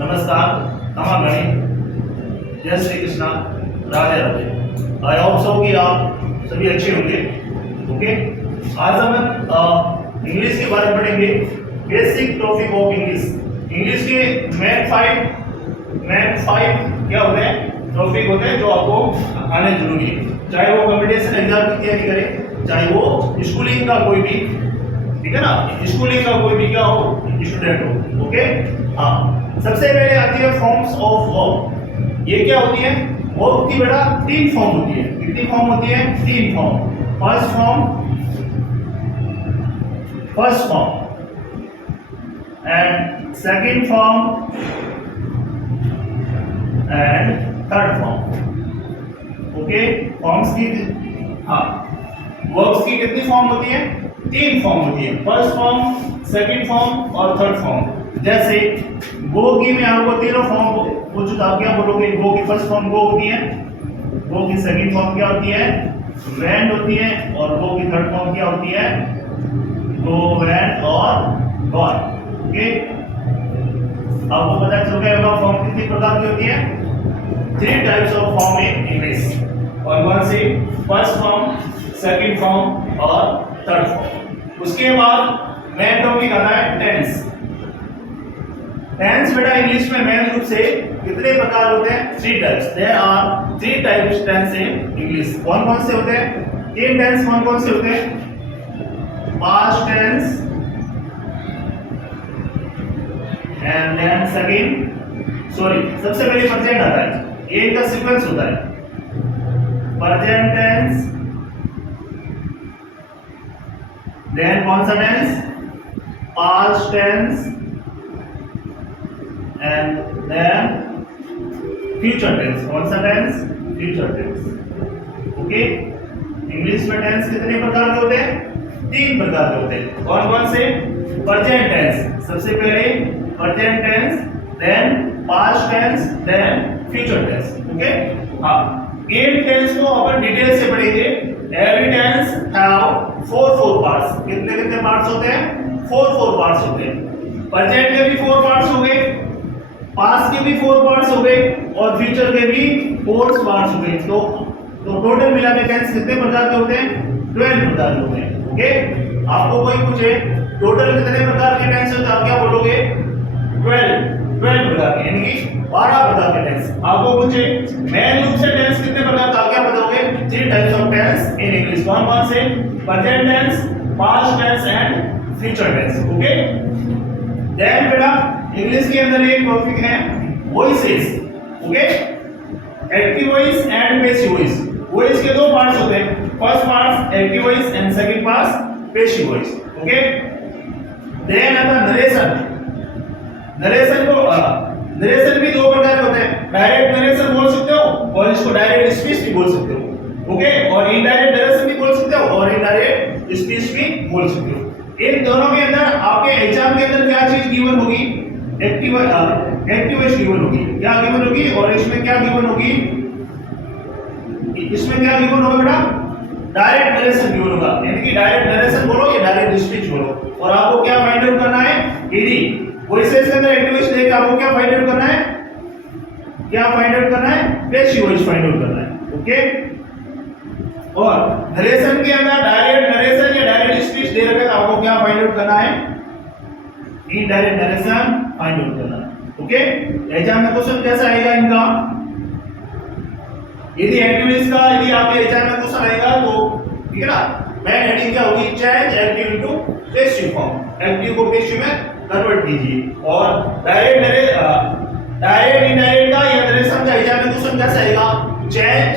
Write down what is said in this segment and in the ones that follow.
नमस्कार, क्षमा करें, जय Shri Krishna, Radhe Radhe. I hope so कि आप सभी अच्छे होंगे। ओके, आज हम इंग्लिश के बारे में पढ़ेंगे। Basic topic of English. English के मेन फाइव क्या होते हैं, टॉपिक होते हैं जो आपको आने जरूरी है, चाहे वो कॉम्पिटिशन एग्जाम की तैयारी करें, चाहे वो स्कूलिंग का कोई भी, ठीक है ना, स्कूलिंग का कोई भी क्या हो, स्टूडेंट हो। ओके, हाँ, सबसे पहले आती है फॉर्म्स ऑफ वर्ब। ये क्या होती है, वर्ब की बेटा तीन फॉर्म होती है। कितनी फॉर्म होती है? तीन form. First form and second form and third form. Okay, forms की, हाँ, वर्ब्स की कितनी फॉर्म होती है? तीन फॉर्म होती है। फर्स्ट फॉर्म, सेकंड फॉर्म और थर्ड फॉर्म। जैसे गो की में आपको तीनों फॉर्म पूछो तो आप क्या बोलोगे? गो की फर्स्ट फॉर्म गो होती है, गो की सेकंड फॉर्म क्या होती है? वेंट होती है, और गो की थर्ड फॉर्म क्या होती है? गो, वेंट और गॉन। ओके, आपको पता चल गया होगा फॉर्म कितनी प्रकार की होती है? 3 types of form in English. कौन सी? फर्स्ट फॉर्म, सेकंड फॉर्म और थर्ड फॉर्म। उसके बाद मेन टॉपिक आता है टेंस। टेंस बेटा इंग्लिश में मेन रूप से कितने प्रकार होते हैं? 3 types. There are 3 types tense in English. कौन से होते हैं? 3 टेंस कौन से होते हैं? Past tense and then second, सबसे पहले प्रेजेंट आता है, ये इनका सीक्वेंस होता है। प्रेजेंट टेंस, देन कौन सा tense? Past tense and then future tense. कौन सा tense? Future tense. Okay, English में टेंस कितने प्रकार के होते हैं? 3 प्रकार के होते हैं। कौन से? प्रेजेंट टेंस, सबसे पहले present tense, then past tense, then future tense. Okay, हाँ, इन टेंस को अपन डिटेल से पढ़ेंगे। Every tense have 4 parts. कितने पार्ट्स होते हैं? 4 पार्ट्स होते हैं। प्रेजेंट के भी 4 पार्ट्स हो गए, पास्ट के भी 4 पार्ट्स हो गए, और फ्यूचर के भी 4 पार्ट्स हो गए। तो टोटल मिला के टेंस कितने प्रकार के होते हैं? 12 प्रकार के होते हैं। ओके, आपको कोई पूछे टोटल कितने प्रकार के टेंस होते हैं, आप क्या बोलोगे? 12 प्रकार के, यानी कि 12 प्रकार के टेंस। आपको पूछे मेन रूप से टेंस कितने प्रकार का, आप क्या बताओगे? 3 types of tense in English. कौन से? Present tense, past tense and future tense. Okay, then बेटा इंग्लिश के अंदर एक टॉपिक है voices. Okay, active voice and passive voice. Voice के 2 पार्ट्स होते हैं। First part active voice and second part passive voice. Okay, then आता narration. Narration भी 2 प्रकार के होते हैं। डायरेक्ट नरेशन बोल सकते हो, और इसको डायरेक्ट स्पीच भी बोल सकते हो। ओके, और इनडायरेक्ट नरेशन भी बोल सकते हो, और इनडायरेक्ट स्पीच भी बोल सकते हो। इन दोनों के अंदर आपके एग्जाम के अंदर क्या चीज गिवन होगी? एक्टिव वॉइस गिवन होगी। क्या गिवन होगी? और इसमें क्या गिवन होगी? इसमें क्या गिवन होगा बेटा? डायरेक्ट नरेशन गिवन होगा, यानी कि डायरेक्ट नरेशन बोलो या डायरेक्ट स्पीच बोलो। और आपको क्या फाइंड आउट करना है? यदि वॉइसेस के अंदर एक्टिव वॉइस लेके आपको क्या फाइंड आउट करना है? पैसिव वॉइस फाइंड आउट करना है। ओके, और नरेशन के अंदर डायरेक्ट नरेशन या डायरेक्ट स्पीच दे रखा है, तो आपको क्या फाइंड आउट करना है? इनडायरेक्ट नरेशन फाइंड आउट करना है। ओके, एग्जाम में क्वेश्चन कैसा आएगा इनका? यदि एक्टिव का यदि आपके एग्जाम में क्वेश्चन आएगा तो ठीक है ना, मेन हेडिंग क्या होगी? Change active into passive form. Active को पैसिव में कन्वर्ट कीजिए। और डायरेक्ट इनडायरेक्ट का या नरेशन का एग्जाम में क्वेश्चन कैसा आएगा? Change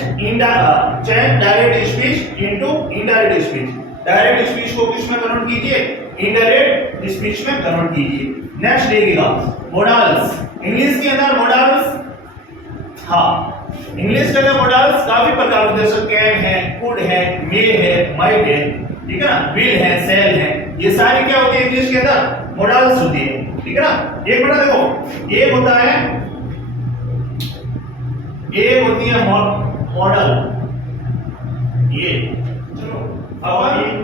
direct speech into indirect speech. Direct speech को किस में कन्वर्ट कीजिए? इनडायरेक्ट स्पीच में कन्वर्ट कीजिए। नेक्स्ट देखिएगा मॉडल्स। इंग्लिश के अंदर मॉडल्स, हाँ, इंग्लिश के अंदर मॉडल्स काफी प्रकार के, जैसे कैन है, कुड है, मे है, माइट है, ठीक है ना, विल है, सेल है। ये सारी क्या होती है? इंग्लिश के अंदर मॉडल्स होती है। ठीक है ना, एक बेटा देखो, एक होता है, एक होती है मॉडल। ये चलो अब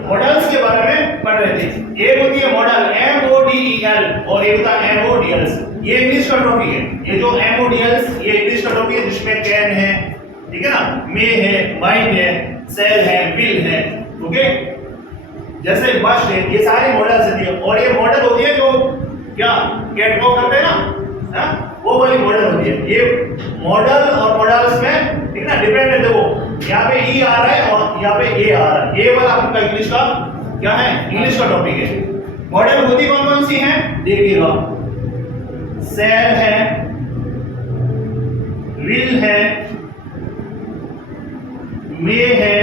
मॉडल्स के बारे में पढ़ रहे थे। एक होती है मॉडल MODEL और एक होता है MODLs। ये इंग्लिश का टॉपिक है, ये जो एमओडीएल्स ये इंग्लिश का टॉपिक है जिसमें कैन है, ठीक है ना, मे है, माइट है, सेल है, विल है, ओके, जैसे मस्ट है, ये सारे मॉडल्स होती है। और ये मॉडल होती है जो क्या कैटवॉक करते हैं ना, वो वाली मॉडल होती है। ये मॉडल और मॉडल्स में ठीक है ना डिफरेंट है। देखो यहाँ पे ई आ रहा है और यहाँ पे ए आ रहा है, ये वाला आपका इंग्लिश का क्या है, इंग्लिश का टॉपिक है। मॉडल होती कौन कौन सी है देखिएगा, सेल है, विल है, मे है,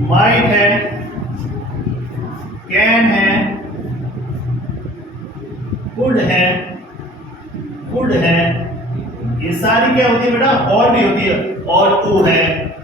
माइट है, कैन है, कुड है, कुड है, ये सारी क्या होती है बेटा, और भी होती है, और टू है,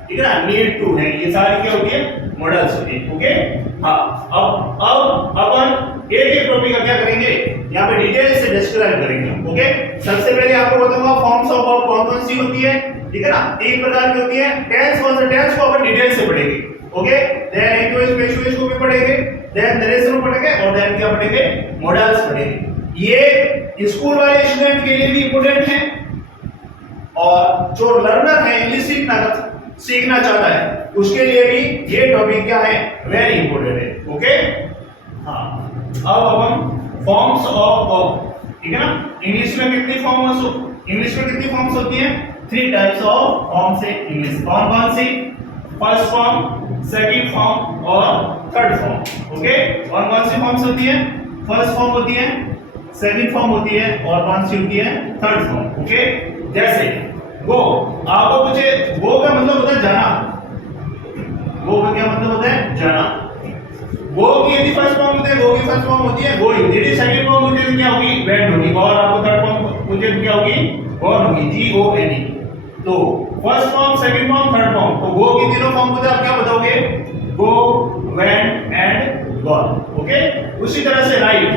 ठीक है ना, नीड टू है, ये सारी क्या होती है मॉडल्स होती है। ओके हाँ, अब अपन एक एक टॉपिक का क्या करेंगे यहाँ पे डिटेल से डिस्क्राइब करेंगे। ओके सबसे पहले आपको बताऊंगा फॉर्म्स ऑफ वर्ब कौन कौन सी होती है, ठीक है ना, तीन प्रकार की होती है। टेंस कौन सा, टेंस को अपन डिटेल से पढ़ेंगे। ओके देन एक्टिव पेशवेज को भी पढ़ेंगे, देन नरेशन पढ़ेंगे और देन क्या पढ़ेंगे मॉडल्स पढ़ेंगे। ये स्कूल वाले स्टूडेंट के लिए भी इंपॉर्टेंट है और जो लर्नर है इंग्लिश सीखना चाहता है उसके लिए भी ये टॉपिक क्या है वेरी इंपॉर्टेंट है। ओके हाँ, अब अपन फॉर्म्स ऑफ वर्ब, ठीक है ना, इंग्लिश में कितनी फॉर्म्स होती हैं, 3 टाइप्स ऑफ फॉर्म्स है इंग्लिश। कौन कौन सी, फर्स्ट फॉर्म, सेकंड फॉर्म और थर्ड फॉर्म। ओके कौन कौन सी फॉर्म्स होती है, फर्स्ट फॉर्म होती है, सेकंड फॉर्म होती है और कौन सी होती है थर्ड फॉर्म। ओके जैसे गो, आपको पूछे गो का मतलब होता है जाना, गो का क्या मतलब होता है जाना। गो की यदि फर्स्ट फॉर्म होती है, गो की फर्स्ट फॉर्म होती है गोइंग, यदि सेकंड फॉर्म होती है तो क्या होगी वेंट होगी, और आपको थर्ड फॉर्म पूछे तो क्या होगी गॉन होगी, जी ओ एन ई। तो first form, second form, third form, तो गो की तीनों फॉर्म होते हैं, आप क्या बताओगे गो, वेंट एंड गॉन। ओके उसी तरह से राइट,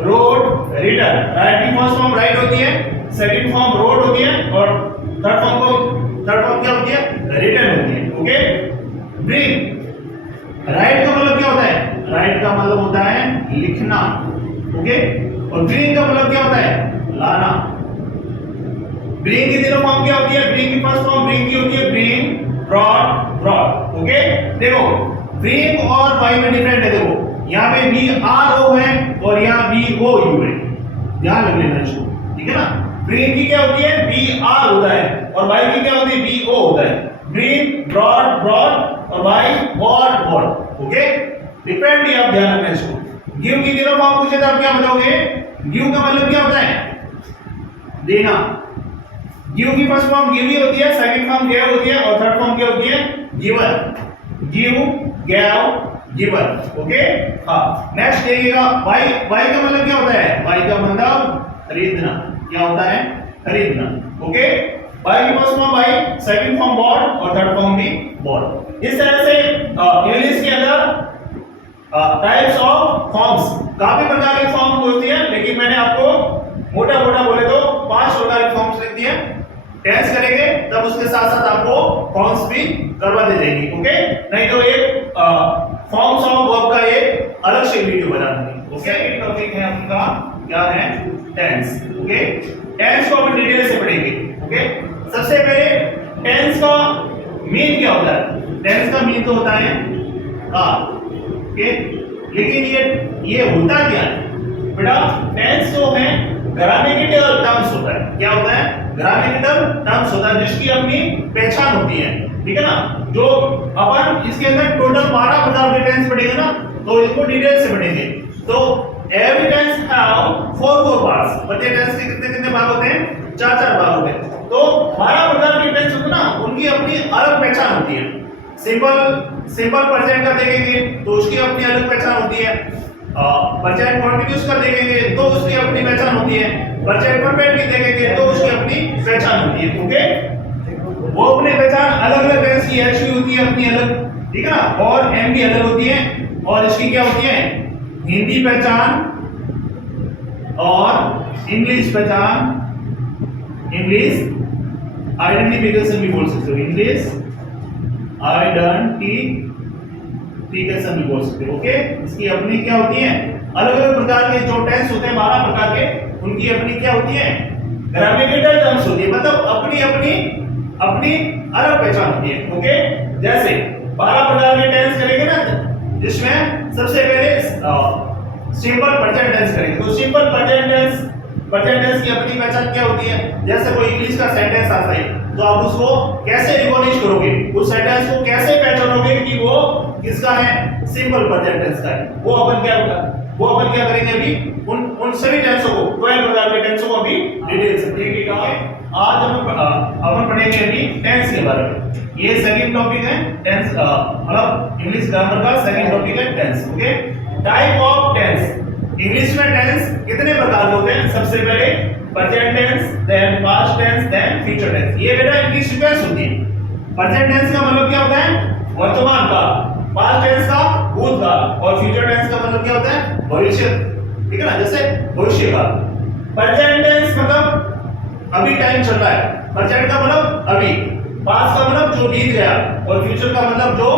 रोड, रिटन, राइट की फर्स्ट फॉर्म राइट होती है, सेकंड फॉर्म रोड होती है और थर्ड फॉर्म क्या होती है रिटन होती है। ओके ब्रिंग, राइट का मतलब क्या होता है, राइट का मतलब होता है लिखना। ओके और ब्रिंग का मतलब क्या होता है लाना। ब्रिंग की तीनों फॉर्म क्या होती है, ब्रिंग की फर्स्ट फॉर्म ब्रिंग की होती है ब्रिंग, ब्रॉड। ओके देखो ब्रिंग और बाई में डिफरेंट है, देखो यहाँ पे बी आर ओ है और यहाँ बी ओ यू है, ध्यान रख लेना इसको, ठीक है ना। ब्रिंग की क्या होती है बी आर होता है और बाई की क्या होती है बी ओ होता है, ब्रिंग, ब्रॉड और बाई वॉट। ओके डिफरेंट ही आप ध्यान रखना इसको। गिव की तीनों फॉर्म पूछे तो आप क्या बताओगे, गिव का मतलब क्या होता है देना। गिव की फर्स्ट फॉर्म गिव ही होती है, सेकंड फॉर्म गेव होती है और थर्ड फॉर्म क्या होती है given, give, gave, given. Okay हाँ नेक्स्ट देखिएगा बाई का मतलब क्या होता है, बाई का मतलब खरीदना, क्या होता है खरीदना। ओके बाई की first form buy, second form bought और थर्ड फॉर्म भी बॉट। इस तरह से इंग्लिश के अंदर टाइप्स ऑफ फॉर्म्स काफी प्रकार की फॉर्म होती है, लेकिन मैंने आपको मोटा बोले तो 5 प्रकार की फॉर्म्स लिख दी है। टेंस करेंगे तब उसके साथ साथ आपको फॉर्म्स भी करवाते जाएंगे। ओके नहीं तो एक फॉर्म्स ऑफ वर्ब का एक अलग से वीडियो बना देंगे। ओके एक टॉपिक है आपका क्या है टेंस। ओके टेंस को अपन डिटेल से पढ़ेंगे। ओके सबसे पहले टेंस का मीन क्या होता है, टेंस का मीन तो होता है काल। ओके लेकिन ये होता क्या है बेटा, टेंस जो है ग्रामेटिकल टर्म्स होता है। क्या होता है ग्रामेटिकल टर्म्स होता है जिसकी अपनी पहचान होती है, ठीक है ना। जो अपन इसके अंदर टोटल 12 प्रकार के टेंस पढ़ेंगे ना तो इसको डिटेल से पढ़ेंगे। तो एवरी टेंस हैव 4 पार्ट्स, प्रत्येक टेंस के कितने भाग होते हैं 4 भाग होते हैं। तो 12 प्रकार के टेंस होते हैं ना, उनकी अपनी अलग पहचान होती है। सिंपल प्रेजेंट का देखेंगे तो उसकी अपनी अलग पहचान होती है, प्रेजेंट कंटीन्यूअस का देखेंगे तो उसकी अपनी पहचान होती है, प्रेजेंट परफेक्ट की देखेंगे तो उसकी अपनी पहचान होती है। ओके वो अपनी पहचान अलग टेंस की एच भी होती है अपनी अलग, ठीक है ना, और एम भी अलग होती है। और इसकी क्या होती है हिंदी पहचान और इंग्लिश पहचान, इंग्लिश आइडेंटिफिकेशन भी बोल सकते हो, इंग्लिश आइडेंटिफिकेशन प्रीकशन भी बोल सकते हो। ओके, इसकी अपनी क्या होती है, अलग अलग प्रकार के जो टेंस होते हैं 12 प्रकार के, उनकी अपनी क्या होती है, ग्रामेटिकल टर्म्स होती है, मतलब अपनी अपनी अपनी अलग पहचान होती है। ओके, जैसे 12 प्रकार के टेंस करेंगे ना, जिसमें सबसे पहले सिंपल प्रेजेंट टेंस करेंगे। तो सिंपल प्रेजेंट टेंस की अपनी पहचान क्या होती है, जैसे कोई इंग्लिश का सेंटेंस आता है तो आप उसको कैसे रिकॉग्नाइज करोगे, उस सेंटेंस को कैसे पहचानोगे कि वो किसका है, सिंपल प्रेजेंट टेंस का है। वो अपन क्या करेंगे अभी, उन सभी टेंसों को, 12 प्रकार के टेंसों को अभी डिटेल से देखिएगा। आज अपन पढ़ेंगे अभी टेंस के बारे में। ये सेकंड टॉपिक है टेंस, मतलब इंग्लिश ग्रामर का सेकंड टॉपिक है tense. Okay, type of tense. English में टेंस कितने प्रकार के होते हैं, सबसे पहले present tense, then past tense, then future tense. ये बेटा इनकी सीक्वेंस होती है। प्रेजेंट टेंस का मतलब क्या होता है, वर्तमान काल, पास्ट टेंस का भूतकाल, और फ्यूचर टेंस का मतलब क्या होता है, भविष्य। ठीक है ना, जैसे भविष्य काल। प्रेजेंट टेंस मतलब अभी टाइम चल रहा है, प्रेजेंट का मतलब अभी, पास्ट का मतलब जो बीत गया, और फ्यूचर का मतलब जो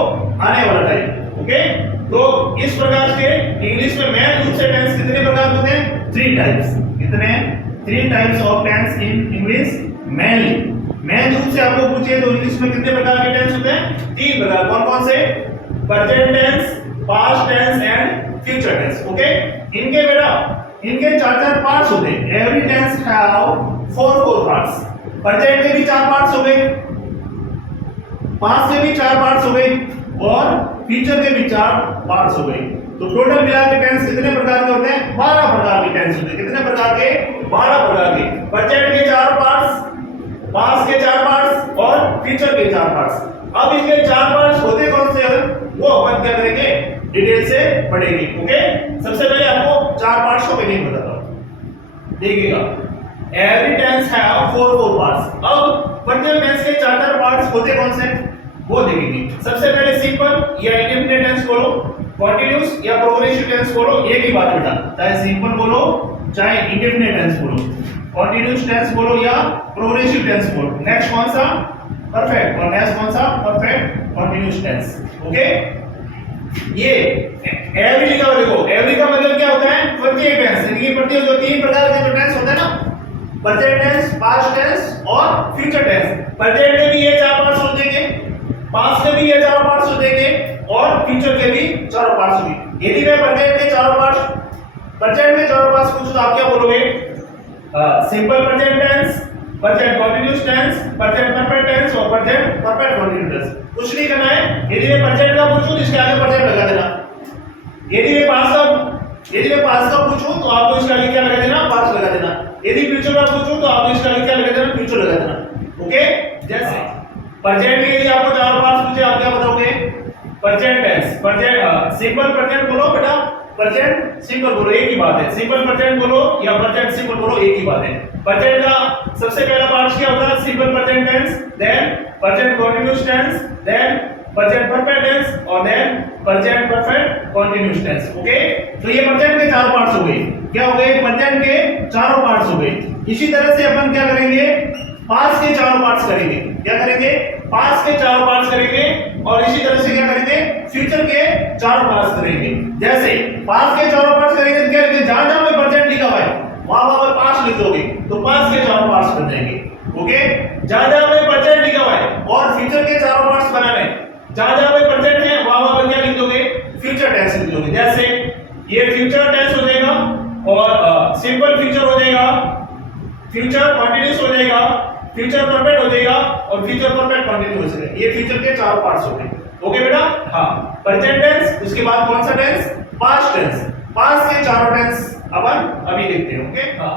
आने वाला टाइम। ओके, तो इस प्रकार से इंग्लिश में मेन रूप से टेंस कितने प्रकार होते हैं, 3 टाइप्स। कितने हैं, 3 types of tense in English mainly. Main रूप से आपको पूछे तो इंग्लिश में कितने प्रकार के टेंस होते हैं, 3 प्रकार। कौन कौन से, present tense, past tense and future tense. Okay, इनके बेटा इनके 4 पार्ट्स होते हैं। Every tense have 4 parts. Present के भी 4 पार्ट्स हो गए, पास्ट के भी 4 पार्ट्स हो गए, और फ्यूचर के भी 4 पार्ट्स हो गए। तो टोटल मिला के टेंस कितने प्रकार के होते हैं, 12 प्रकार के टेंस होते हैं। कितने प्रकार के, 12 प्रकार के। प्रेजेंट के 4 पार्ट्स, पास्ट के 4 पार्ट्स, और फ्यूचर के 4 पार्ट्स। अब इनके 4 पार्ट्स होते कौन से हैं, वो अपन क्या करेंगे, डिटेल से पढ़ेंगे। ओके, सबसे पहले आपको 4 पार्ट्स को मैं बताता हूं, देखिएगा। Every tense have 4 parts. अब प्रेजेंट टेंस के 4 पार्ट्स होते कौन से, वो देखेंगे। सबसे पहले सिंपल या इंडेफिनिट टेंस बोलो, कंटीन्यूअस या प्रोग्रेसिव टेंस बोलो, एक ही बात बेटा, चाहे सिंपल बोलो चाहे इंडेफिनिट टेंस बोलो, कंटीन्यूअस टेंस बोलो या प्रोग्रेसिव टेंस बोलो। नेक्स्ट कौन सा, परफेक्ट, और नेक्स्ट कौन सा, परफेक्ट कंटीन्यूअस टेंस। ओके, ये एवरी लिखा हुआ देखो, एवरी का मतलब क्या होता है, प्रत्येक टेंस। इनकी प्रत्येक जो 3 प्रकार के जो टेंस होते हैं ना, प्रेजेंट टेंस, पास्ट टेंस और फ्यूचर टेंस। प्रेजेंट में भी ये 4 पार्ट्स होते हैं, पास्ट में भी ये 4 पार्ट्स होते हैं, और फ्यूचर के भी 4 पार्ट्स होंगे। यदि मैं प्रेजेंट के 4 पार्ट्स, प्रेजेंट में 4 पार्ट्स पूछूं तो आप क्या बोलोगे, simple present tense, present continuous tense, present perfect tense और प्रेजेंट परफेक्ट कंटीन्यूअस टेंस। कुछ नहीं करना है। यदि मैं प्रेजेंट का पूछूं तो इसके आगे प्रेजेंट लगा देना। यदि मैं पास्ट का पूछूं तो आपको इसके आगे क्या लगा देना, पास्ट लगा देना। यदि फ्यूचर का पूछूं तो आपको इसके आगे क्या लगा देना, फ्यूचर लगा देना। ओके, जैसे प्रेजेंट के लिए आपको 4 पार्ट्स पूछे, आप क्या बताओगे, present tense, present simple present बोलो बेटा, प्रेजेंट सिंपल बोलो, एक ही बात है। सिंपल प्रेजेंट बोलो या प्रेजेंट सिंपल बोलो, एक ही बात है। प्रेजेंट का सबसे पहला पार्ट क्या होता है, simple present tense, then present continuous tense, then present perfect tense, और then present perfect continuous tense. Okay, तो ये प्रेजेंट के 4 पार्ट्स हो गए। क्या हो गए, प्रेजेंट के 4 पार्ट्स हो गए। इसी तरह से अपन क्या करेंगे, पास्ट के 4 पार्ट्स करेंगे। क्या करेंगे, पास्ट के 4 पार्ट्स करेंगे, और इसी तरह से क्या करेंगे, फ्यूचर के 4 पार्ट्स करेंगे। जैसे पास्ट के 4 पार्ट्स करेंगे तो क्या करेंगे, जहां जहां पे प्रेजेंट लिखा हुआ है वहां पर पास्ट लिख दोगे तो पास्ट के 4 पार्ट्स बन जाएंगे। ओके, जहां जहां पे प्रेजेंट लिखा हुआ है और फ्यूचर के 4 पार्ट्स बनाने, जहां जहां पे प्रेजेंट है वहां पर क्या लिख दोगे, फ्यूचर टेंस लिख दोगे। जैसे ये फ्यूचर टेंस हो जाएगा, और सिंपल फ्यूचर हो जाएगा, फ्यूचर कंटीन्यूअस हो जाएगा, फ्यूचर परफेक्ट हो जाएगा, और फ्यूचर परफेक्ट कंटीन्यूअस हो जाएगा। ये फ्यूचर के 4 पार्ट्स हो गए। ओके बेटा, हाँ, प्रेजेंट टेंस, उसके बाद कौन सा टेंस, पास्ट टेंस। पास्ट के 4 टेंस अपन अभी देखते हैं। ओके, हाँ,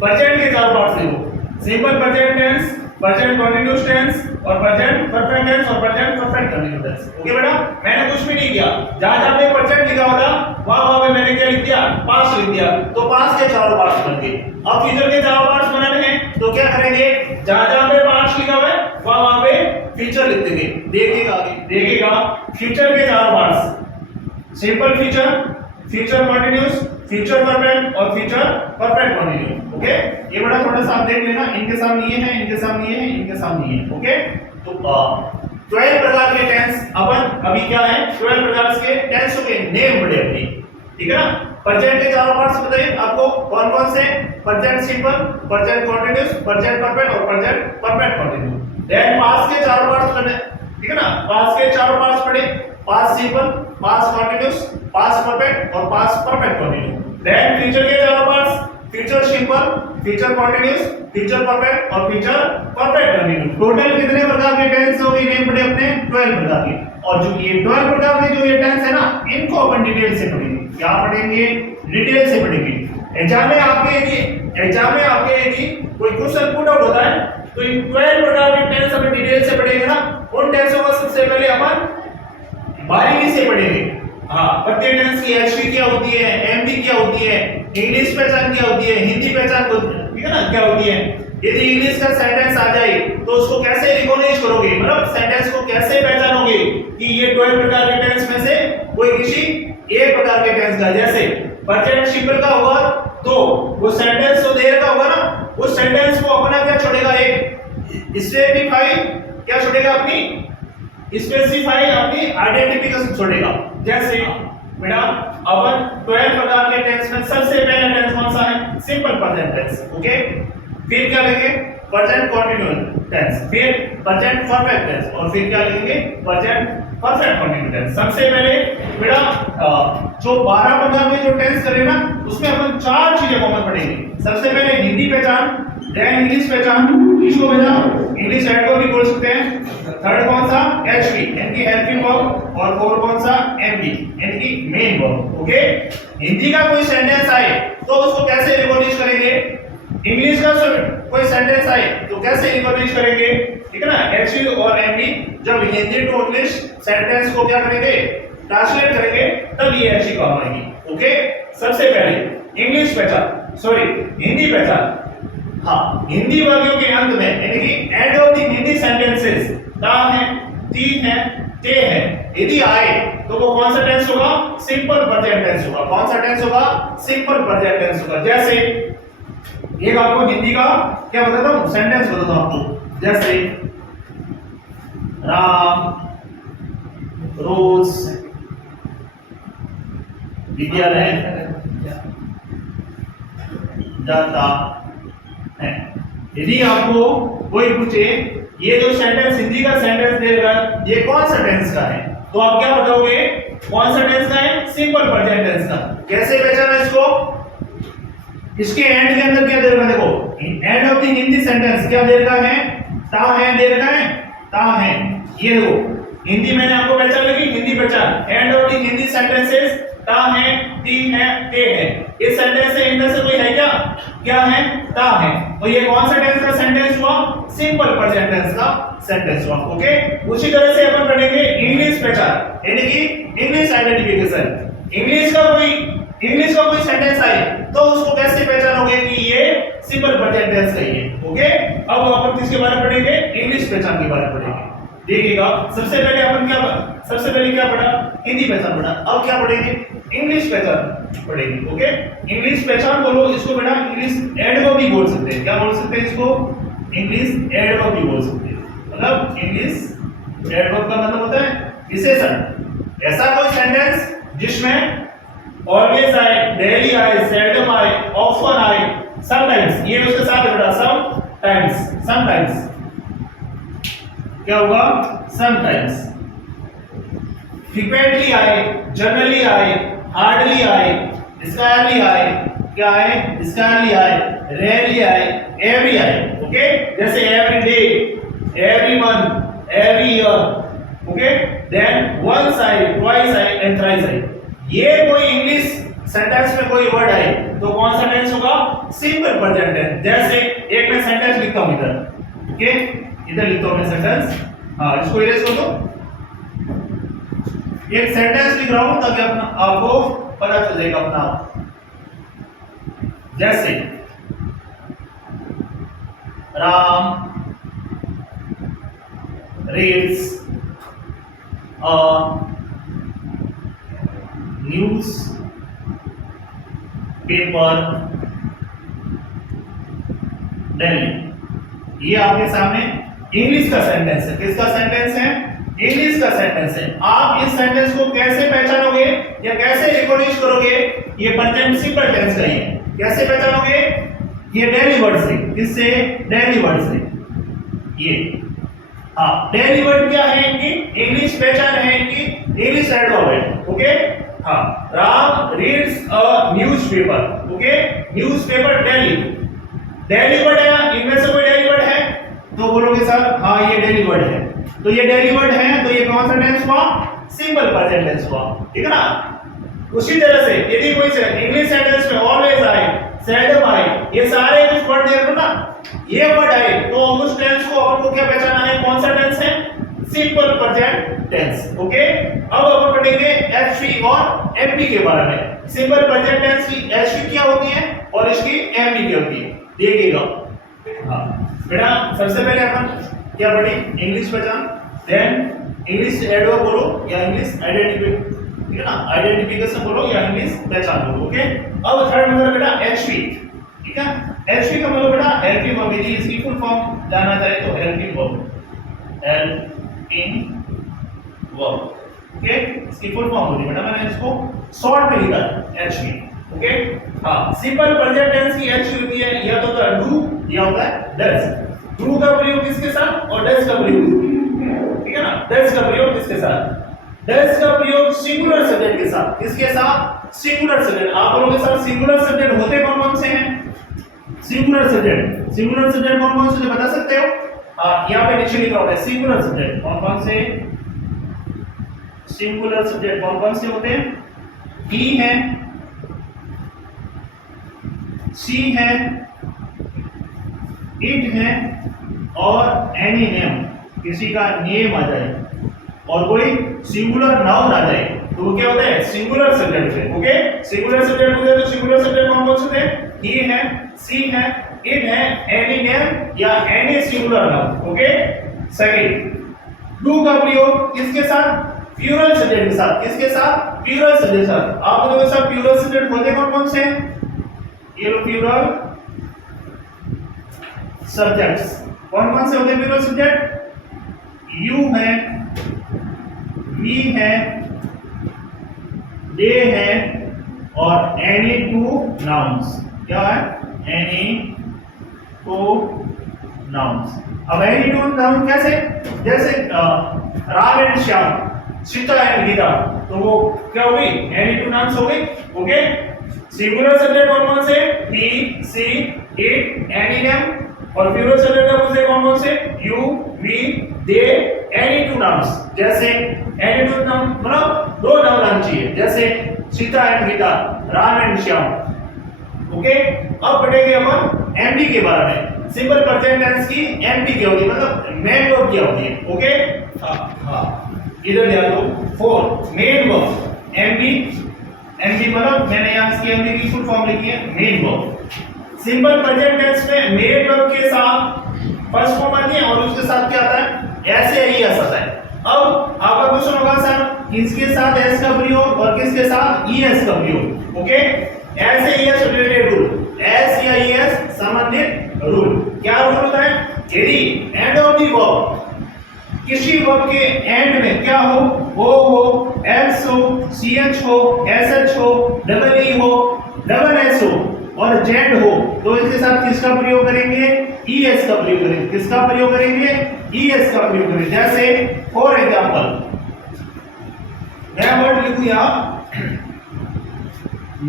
प्रेजेंट के 4 पार्ट्स देखो, simple present tense, present continuous tense, और प्रेजेंट परफेक्ट टेंस, और present perfect continuous tense. Okay बेटा, मैंने कुछ भी नहीं किया, जहां जहां पे प्रेजेंट लिखा हुआ था वहां पे मैंने क्या लिख दिया, पास्ट लिख दिया, तो पास्ट के 4 पार्ट्स बन गए। अब फ्यूचर के 4 पार्ट्स बनाने हैं तो क्या करेंगे, जहां जहां पे पास्ट लिखा हुआ है वहां पे फ्यूचर लिख देंगे। देखिएगा फ्यूचर के 4 parts, simple future, future continuous, future perfect और फ्यूचर परफेक्ट कंटीन्यूअस। ओके, ये बड़ा थोड़ा सा आप देख लेना, इनके सामने ये है, इनके सामने ये है, इनके सामने ये है। ओके, तो 12 प्रकार के टेंस अपन अभी क्या है 12 प्रकार के टेंसों के नेम पढ़े अपनी, ठीक है ना। प्रेजेंट के चारों पार्ट्स बताइए आपको कौन कौन से, present simple, present continuous, present perfect और present perfect continuous. Then past के चारों पार्ट्स पढ़े, ठीक है ना, पास्ट के चारों पार्ट्स पढ़े, past simple, past continuous, past perfect और past perfect continuous. Then future के चारों parts, future simple, future continuous, future perfect और फ्यूचर परफेक्ट कंटीन्यूअस। टोटल कितने प्रकार के टेंस हो गए नेम पढ़े अपने 12 प्रकार के। और जो ये 12 प्रकार के जो ये टेंस है ना, इनको अपन डिटेल से पढ़ेंगे। क्या पढ़ेंगे? डिटेल से पढ़ेंगे। एग्जाम में आपके यदि कोई क्वेश्चन पुट आउट होता है तो इन 12 प्रकार के टेंस अपन डिटेल से पढ़ेंगे ना। उन टेंसों को सबसे पहले अपन बारीकी से पढ़ेंगे। हाँ, प्रत्येक टेंस की एचवी क्या होती है, एमवी क्या होती है, इंग्लिश पहचान क्या होती है, हिंदी पहचान, ठीक है ना, क्या होती है। यदि इंग्लिश का सेंटेंस आ जाए तो उसको कैसे रिकॉग्नाइज करोगे, मतलब सेंटेंस को कैसे पहचानोगे कि ये 12 प्रकार के टेंस में से कोई किसी एक प्रकार के टेंस का। जैसे प्रेजेंट सिंपल का होगा तो वो सेंटेंस तो देर का होगा ना, उस सेंटेंस को अपना क्या छोड़ेगा, एक स्पेसिफाई क्या छोड़ेगा, अपनी स्पेसिफाई, अपनी आइडेंटिफिकेशन छोड़ेगा। जैसे बेटा अपन 12 प्रकार के टेंस में सबसे पहला टेंस कौन सा है? Simple present tense. ओके, फिर क्या लेंगे? प्रेजेंट कंटीन्यूअस टेंस, फिर प्रेजेंट परफेक्ट टेंस और फिर क्या लेंगे? Present perfect continuous tense. सबसे पहले बेटा जो 12 प्रकार के जो टेंस करें ना, उसमें अपन 4 चीजें कॉमन पढ़ेंगे। सबसे पहले हिंदी पहचान, देन इंग्लिश पहचान, इसको बेटा इंग्लिश एडवर्ब भी बोल सकते हैं। थर्ड कौन सा? एचवी यानी कि हेल्पिंग वर्ब, और फोर्थ कौन सा? एमवी यानी कि मेन वर्ब। ओके, हिंदी का कोई सेंटेंस आए तो उसको कैसे रिकॉग्नाइज करेंगे, इंग्लिश का कोई सेंटेंस आए तो कैसे रिकॉग्नाइज करेंगे, ठीक है ना। एचवी और एमवी जब हिंदी टू इंग्लिश सेंटेंस को क्या करेंगे, ट्रांसलेट करेंगे, तब ये एचवी काम आएगी। ओके, सबसे पहले इंग्लिश पहचान, सॉरी हिंदी पहचान। हाँ, हिंदी वाक्यों के अंत में यानी कि end of the Hindi sentences ता है, ती है, ते है, यदि आए तो वो कौन सा टेंस होगा? सिंपल प्रेजेंट टेंस होगा। कौन सा टेंस होगा? सिंपल प्रेजेंट टेंस होगा। जैसे एक आपको हिंदी का क्या बताता हूं, सेंटेंस बताता हूं आपको। जैसे राम रोज विद्यालय जाता है। यदि आपको कोई पूछे ये जो सेंटेंस हिंदी का सेंटेंस देगा ये कौन सा टेंस का है, तो आप क्या बताओगे? कौन सा टेंस का है? सिंपल प्रेजेंट टेंस का। कैसे पहचाना इसको? इसके एंड के अंदर क्या दे रखा है, देखो end of the Hindi sentence क्या दे रखा है? ता है दे रखा है, ता है। ये देखो हिंदी मैंने आपको पहचान लगी, हिंदी पहचान। End of the Hindi sentences ता है, ती है, ते है। इस सेंटेंस से इनमें से कोई है क्या? क्या है? ता है। तो ये कौन सा टेंस का सेंटेंस हुआ? सिंपल प्रेजेंट टेंस का सेंटेंस हुआ। ओके, उसी तरह से अपन पढ़ेंगे इंग्लिश पहचान यानी कि इंग्लिश आइडेंटिफिकेशन। इंग्लिश का कोई सेंटेंस आए तो उसको कैसे पहचानोगे कि ये सिंपल प्रेजेंट टेंस का ही है। ओके, अब अपन किसके बारे में पढ़ेंगे? इंग्लिश पहचान के बारे में पढ़ेंगे। देखिएगा, सबसे पहले क्या पढ़ा? हिंदी पहचान पढ़ा। अब क्या पढ़ेंगे? इंग्लिश पहचान पढ़ेंगे। ओके, इंग्लिश पहचान बोलो इसको बेटा इंग्लिश एडवर्ब भी बोल सकते हैं। क्या बोल सकते हैं इसको? इंग्लिश एडवर्ब भी बोल सकते हैं। मतलब इंग्लिश एडवर्ब का मतलब होता है विशेषण। ऐसा कोई सेंटेंस जिसमें ऑलवेज आए, डेली आए, सेल्डम आए, ऑफन आए, समटाइम्स, ये उसके साथ है बेटा समटाइम्स क्या होगा? समटाइम्स। फ्रीक्वेंटली आए, जनरली आए, हार्डली आए, स्कायरली आए, क्या आए? स्कायरली आए, रेयरली आए, एवरी आए। ओके, जैसे every day, every month, every year. Okay, then once आए, ट्वाइस आए एंड थ्राइस आए। ये कोई इंग्लिश सेंटेंस में कोई वर्ड आए तो कौन सा टेंस होगा? Simple present tense. जैसे एक मैं सेंटेंस लिखता हूं इधर। ओके, इधर लिखता हूं मैं सेंटेंस। हाँ, इसको इरेज कर दो। एक सेंटेंस लिख रहा हूं ताकि अपना आपको पता चल जाएगा अपना। जैसे Ram reads a news paper daily. ये आपके सामने इंग्लिश का सेंटेंस है। किसका सेंटेंस है? इंग्लिश का सेंटेंस है। आप इस सेंटेंस को कैसे पहचानोगे या कैसे रिकॉग्नाइज करोगे? ये प्रेजेंट सिंपल टेंस का ही है। कैसे पहचानोगे? ये डेली वर्ड से। किससे? डेली वर्ड से। ये हाँ, डेली वर्ड क्या है इनकी? इंग्लिश पहचान है इनकी, इंग्लिश एल्फाबेट। ओके हाँ, Ram reads a newspaper. Okay, newspaper daily. Daily word है, इनमें से कोई डेली वर्ड है तो बोलोगे सर हाँ ये डेली वर्ड है। तो ये डेली वर्ड है तो ये कौन सा टेंस हुआ? सिंपल प्रेजेंट टेंस हुआ। ठीक है ना? उसी तरह से यदि कोई इंग्लिश सेंटेंस में ऑलवेज आए, सेल्डम आए, ये सारे कुछ वर्ड देख लो ना, ये वर्ड आए तो उस टेंस को अपन को क्या पहचाना है? कौन सा टेंस है? Simple present tense. ओके, अब अपन पढ़ेंगे एचवी और एमपी के बारे में। सिंपल प्रेजेंट टेंस की एचवी क्या होती है और इसकी एमपी क्या होती है, देखिएगा। हाँ बेटा, सबसे पहले अपन क्या पढ़े? इंग्लिश पहचान, देन इंग्लिश एडवर्ब बोलो या इंग्लिश आइडेंटिफिकेशन, ठीक है ना? आइडेंटिफिकेशन बोलो या इंग्लिश पहचान बोलो। ओके, अब थर्ड नंबर बेटा एचवी। ठीक है, एचवी का मतलब बेटा हेल्पिंग वर्ब। यदि इसकी फुल फॉर्म जानना चाहे तो helping verb, helping verb. Okay, इसकी फुल फॉर्म होती है बेटा, मैंने इसको शॉर्ट में लिखा है एचवी। ओके हाँ, सिंपल प्रेजेंट टेंस की एचवी होती है या तो डू या होता है डज। डू का प्रयोग किसके साथ और डज का प्रयोग, ठीक है ना? डज का प्रयोग किसके साथ? डज का प्रयोग सिंगुलर सब्जेक्ट के साथ। किसके साथ? Singular subject. आप लोगों के साथ सिंगुलर सब्जेक्ट होते कौन कौन से हैं? सिंगुलर सब्जेक्ट, सिंगुलर सब्जेक्ट कौन कौन से बता सकते हो? यहाँ पे नीचे लिखा होता है सिंगुलर सब्जेक्ट कौन कौन से। सिंगुलर सब्जेक्ट कौन कौन से होते हैं? ही है, सी है, इट है और एनी नेम, किसी का नेम आ जाए और कोई सिंगुलर नाउन आ जाए तो वो क्या होता है? सिंगुलर सब्जेक्ट है। ओके, सिंगुलर सब्जेक्ट होते हैं तो सिंगुलर सब्जेक्ट कौन कौन से थे? ही है, सी है, इट है, एनी नेम या any singular noun. Okay, second, do का प्रयोग किसके साथ? प्लूरल सब्जेक्ट के साथ। किसके साथ? प्लूरल सब्जेक्ट के साथ। आप लोगों के साथ प्लूरल सब्जेक्ट होते कौन कौन से? ये लो प्लूरल सब्जेक्ट्स कौन कौन से होते हैं? प्लूरल सब्जेक्ट यू है, वी है, दे है और एनी टू नाउन्स। क्या है? Any two nouns. अब एनी टू नाउन कैसे? जैसे राम एंड श्याम, सीता एंड गीता, तो वो क्या हो गई? एनी टू नाउन्स हो गई। ओके, सिंगुलर सब्जेक्ट कौन कौन से? He, she, it, any name और प्लूरल सब्जेक्ट कौन से? कौन कौन से? You, we, they, any two nouns. जैसे एनी टू नाउन मतलब दो नाउन आना चाहिए, जैसे Sita and Gita, Ram and Shyam. Okay, अब पढ़ेंगे अपन एमपी के बारे में। सिंपल प्रेजेंट टेंस की एमपी क्या होती है, मतलब मेन वर्ब क्या होती है। ओके हाँ, इधर ध्यान दो। 4 मेन वर्ब एमपी। एमपी मतलब मैंने यहां इसकी एमपी की फुल फॉर्म लिखी है main verb. Simple present tense में मेन वर्ब के साथ फर्स्ट फॉर्म आती है और उसके साथ क्या आता है? एस या ई एस आता है। अब आपका क्वेश्चन होगा सर किसके साथ एस का प्रयोग और किसके साथ ई एस का प्रयोग? ओके, एस या E S related rule, S या ई एस संबंधित रूल। क्या रूल होता है? यदि एंड ऑफ द वर्ब, किसी वर्ब के एंड में क्या हो? ओ एस हो, सी एच हो, एस एच हो, डबल ई हो, डबल एस हो और जेड हो तो इसके साथ किसका प्रयोग करेंगे? ई एस का प्रयोग करेंगे। किसका प्रयोग करेंगे? ई एस का प्रयोग करेंगे। जैसे फॉर एग्जांपल मैं वर्ड लिखूं यहां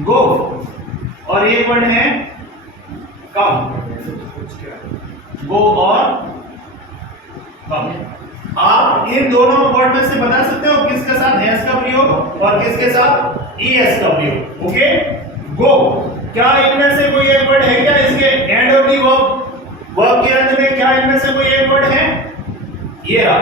गो और एक वर्ड है कम। गो और कम, आप इन दोनों वर्ड में से बता सकते हो किसके साथ एस का प्रयोग और किसके साथ ई एस का प्रयोग। ओके, गो, क्या इनमें से कोई एक वर्ड है क्या इसके end of the verb? Verb के अंत में क्या इनमें से कोई एक वर्ड है? ये रहा,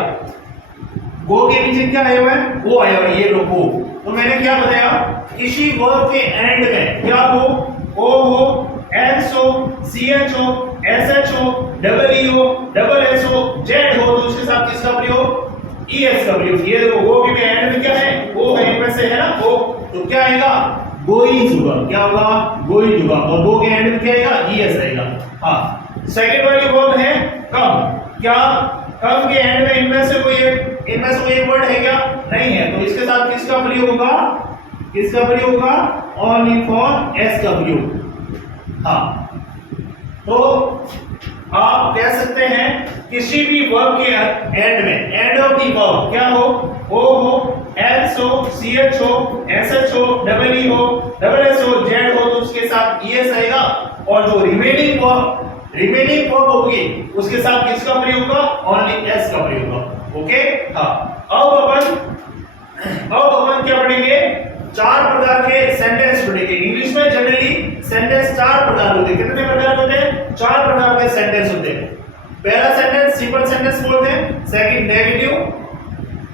गो के नीचे क्या आया हुआ है? वो आया हुआ है, ये लो गो। तो मैंने क्या बताया? किसी वर्ब के एंड में क्या हो? ओ हो, एस हो, सी एच हो, एस एच हो, डबल ई हो, डबल एस हो, जेड हो तो उसके साथ किसका प्रयोग? ई एस का प्रयोग। ये देखो गो के एंड में क्या है? ओ है, इनमें से है ना ओ, तो क्या आएगा? गोइज होगा। क्या होगा? गोइज होगा। और गो के एंड में क्या आएगा? ई एस आएगा। हाँ, सेकंड वाली वर्ब है कम। क्या कम के एंड में इनमें से कोई इनमें से कोई एक वर्ड है क्या? नहीं है। तो इसके साथ किसका प्रयोग होगा? किसका प्रयोग होगा? ओनली फॉर एस का प्रयोग। हाँ, तो आप कह सकते हैं किसी भी वर्ब के एंड में, एंड ऑफ दी वर्ब क्या हो? ओ हो, एल्स हो, ch हो, sh हो, डबल ई हो, डबल एस हो, जेड हो, तो उसके साथ es आएगा। और जो रिमेनिंग वर्ब होगी उसके साथ किसका प्रयोग होगा? ओनली एस का प्रयोग होगा। ओके, हाँ। अब अपन क्या पढ़ेंगे? 4 प्रकार के सेंटेंस पढ़ेंगे। इंग्लिश में जनरली सेंटेंस 4 प्रकार होते हैं। कितने प्रकार होते हैं? 4 प्रकार के सेंटेंस होते हैं। पहला सेंटेंस सिंपल सेंटेंस बोलते हैं, सेकंड नेगेटिव,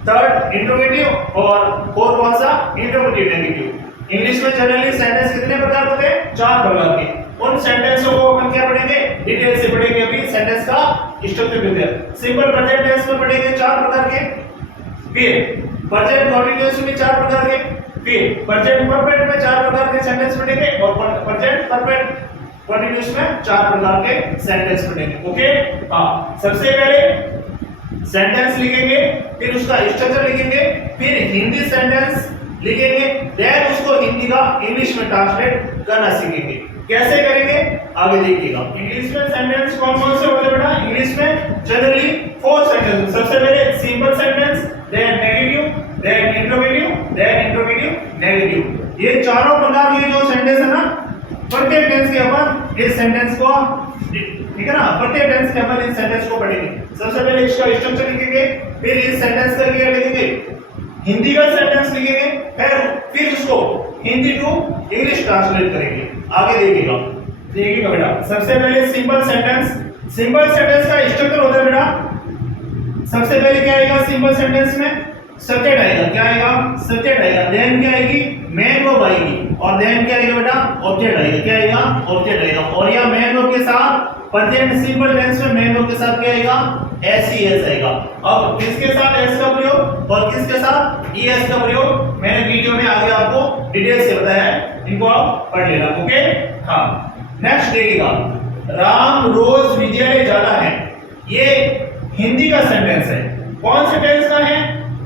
थर्ड इंट्रोगेटिव और फोर्थ कौन सा? Interrogative negative. इंग्लिश में जनरली सेंटेंस कितने प्रकार होते हैं? 4 प्रकार के। उन सेंटेंसों को अपन क्या पढ़ेंगे? डिटेल से पढ़ेंगे। अभी सेंटेंस का structure clear. Simple present tense में पढ़ेंगे 4 प्रकार के, फिर प्रेजेंट कंटीन्यूअस में 4 प्रकार के, फिर प्रेजेंट परफेक्ट में 4 प्रकार के सेंटेंस पढ़ेंगे और प्रेजेंट परफेक्ट कंटीन्यूअस में 4 प्रकार के सेंटेंस पढ़ेंगे। ओके, हाँ। सबसे पहले सेंटेंस लिखेंगे, फिर उसका स्ट्रक्चर लिखेंगे, फिर हिंदी सेंटेंस लिखेंगे, देन उसको हिंदी का इंग्लिश में ट्रांसलेट करना सीखेंगे। कैसे करेंगे आगे देखिएगा। इंग्लिश में सेंटेंस कौन कौन से होते हैं बेटा? इंग्लिश में जनरली 4 सेंटेंस। सबसे पहले simple sentence, then negative, then interrogative, then interrogative negative. ये चारों प्रकार के जो सेंटेंस है ना, प्रत्येक टेंस के अपन इस सेंटेंस को, ठीक है ना, प्रत्येक टेंस के अपन इस सेंटेंस को पढ़ेंगे। सबसे पहले इसका स्ट्रक्चर लिखेंगे, फिर इस सेंटेंस का क्या लिखेंगे? हिंदी का सेंटेंस लिखेंगे, फिर उसको हिंदी टू इंग्लिश ट्रांसलेट करेंगे। आगे देखिएगा बेटा। सबसे पहले सिंपल सेंटेंस का स्ट्रक्चर होता है बेटा। सबसे पहले क्या आएगा सिंपल सेंटेंस में? सब्जेक्ट आएगा। क्या आएगा? सब्जेक्ट आएगा। देन क्या आएगी? मेन वर्ब आएगी। और देन क्या आएगा बेटा? ऑब्जेक्ट आएगा। क्या आएगा? ऑब्जेक्ट आएगा। और यह मेन वर्ब के साथ प्रेजेंट सिंपल टेंस में मेन वर्ब के साथ क्या आएगा? एस आएगा। अब किसके साथ एस का प्रयोग और किसके साथ ईएस का प्रयोग मैंने वीडियो में आगे आपको डिटेल से बताया है, इनको आप पढ़ लेना। ओके, हाँ। नेक्स्ट देखिएगा, राम रोज विद्यालय जाता है। ये हिंदी का सेंटेंस है। कौन से टेंस का है?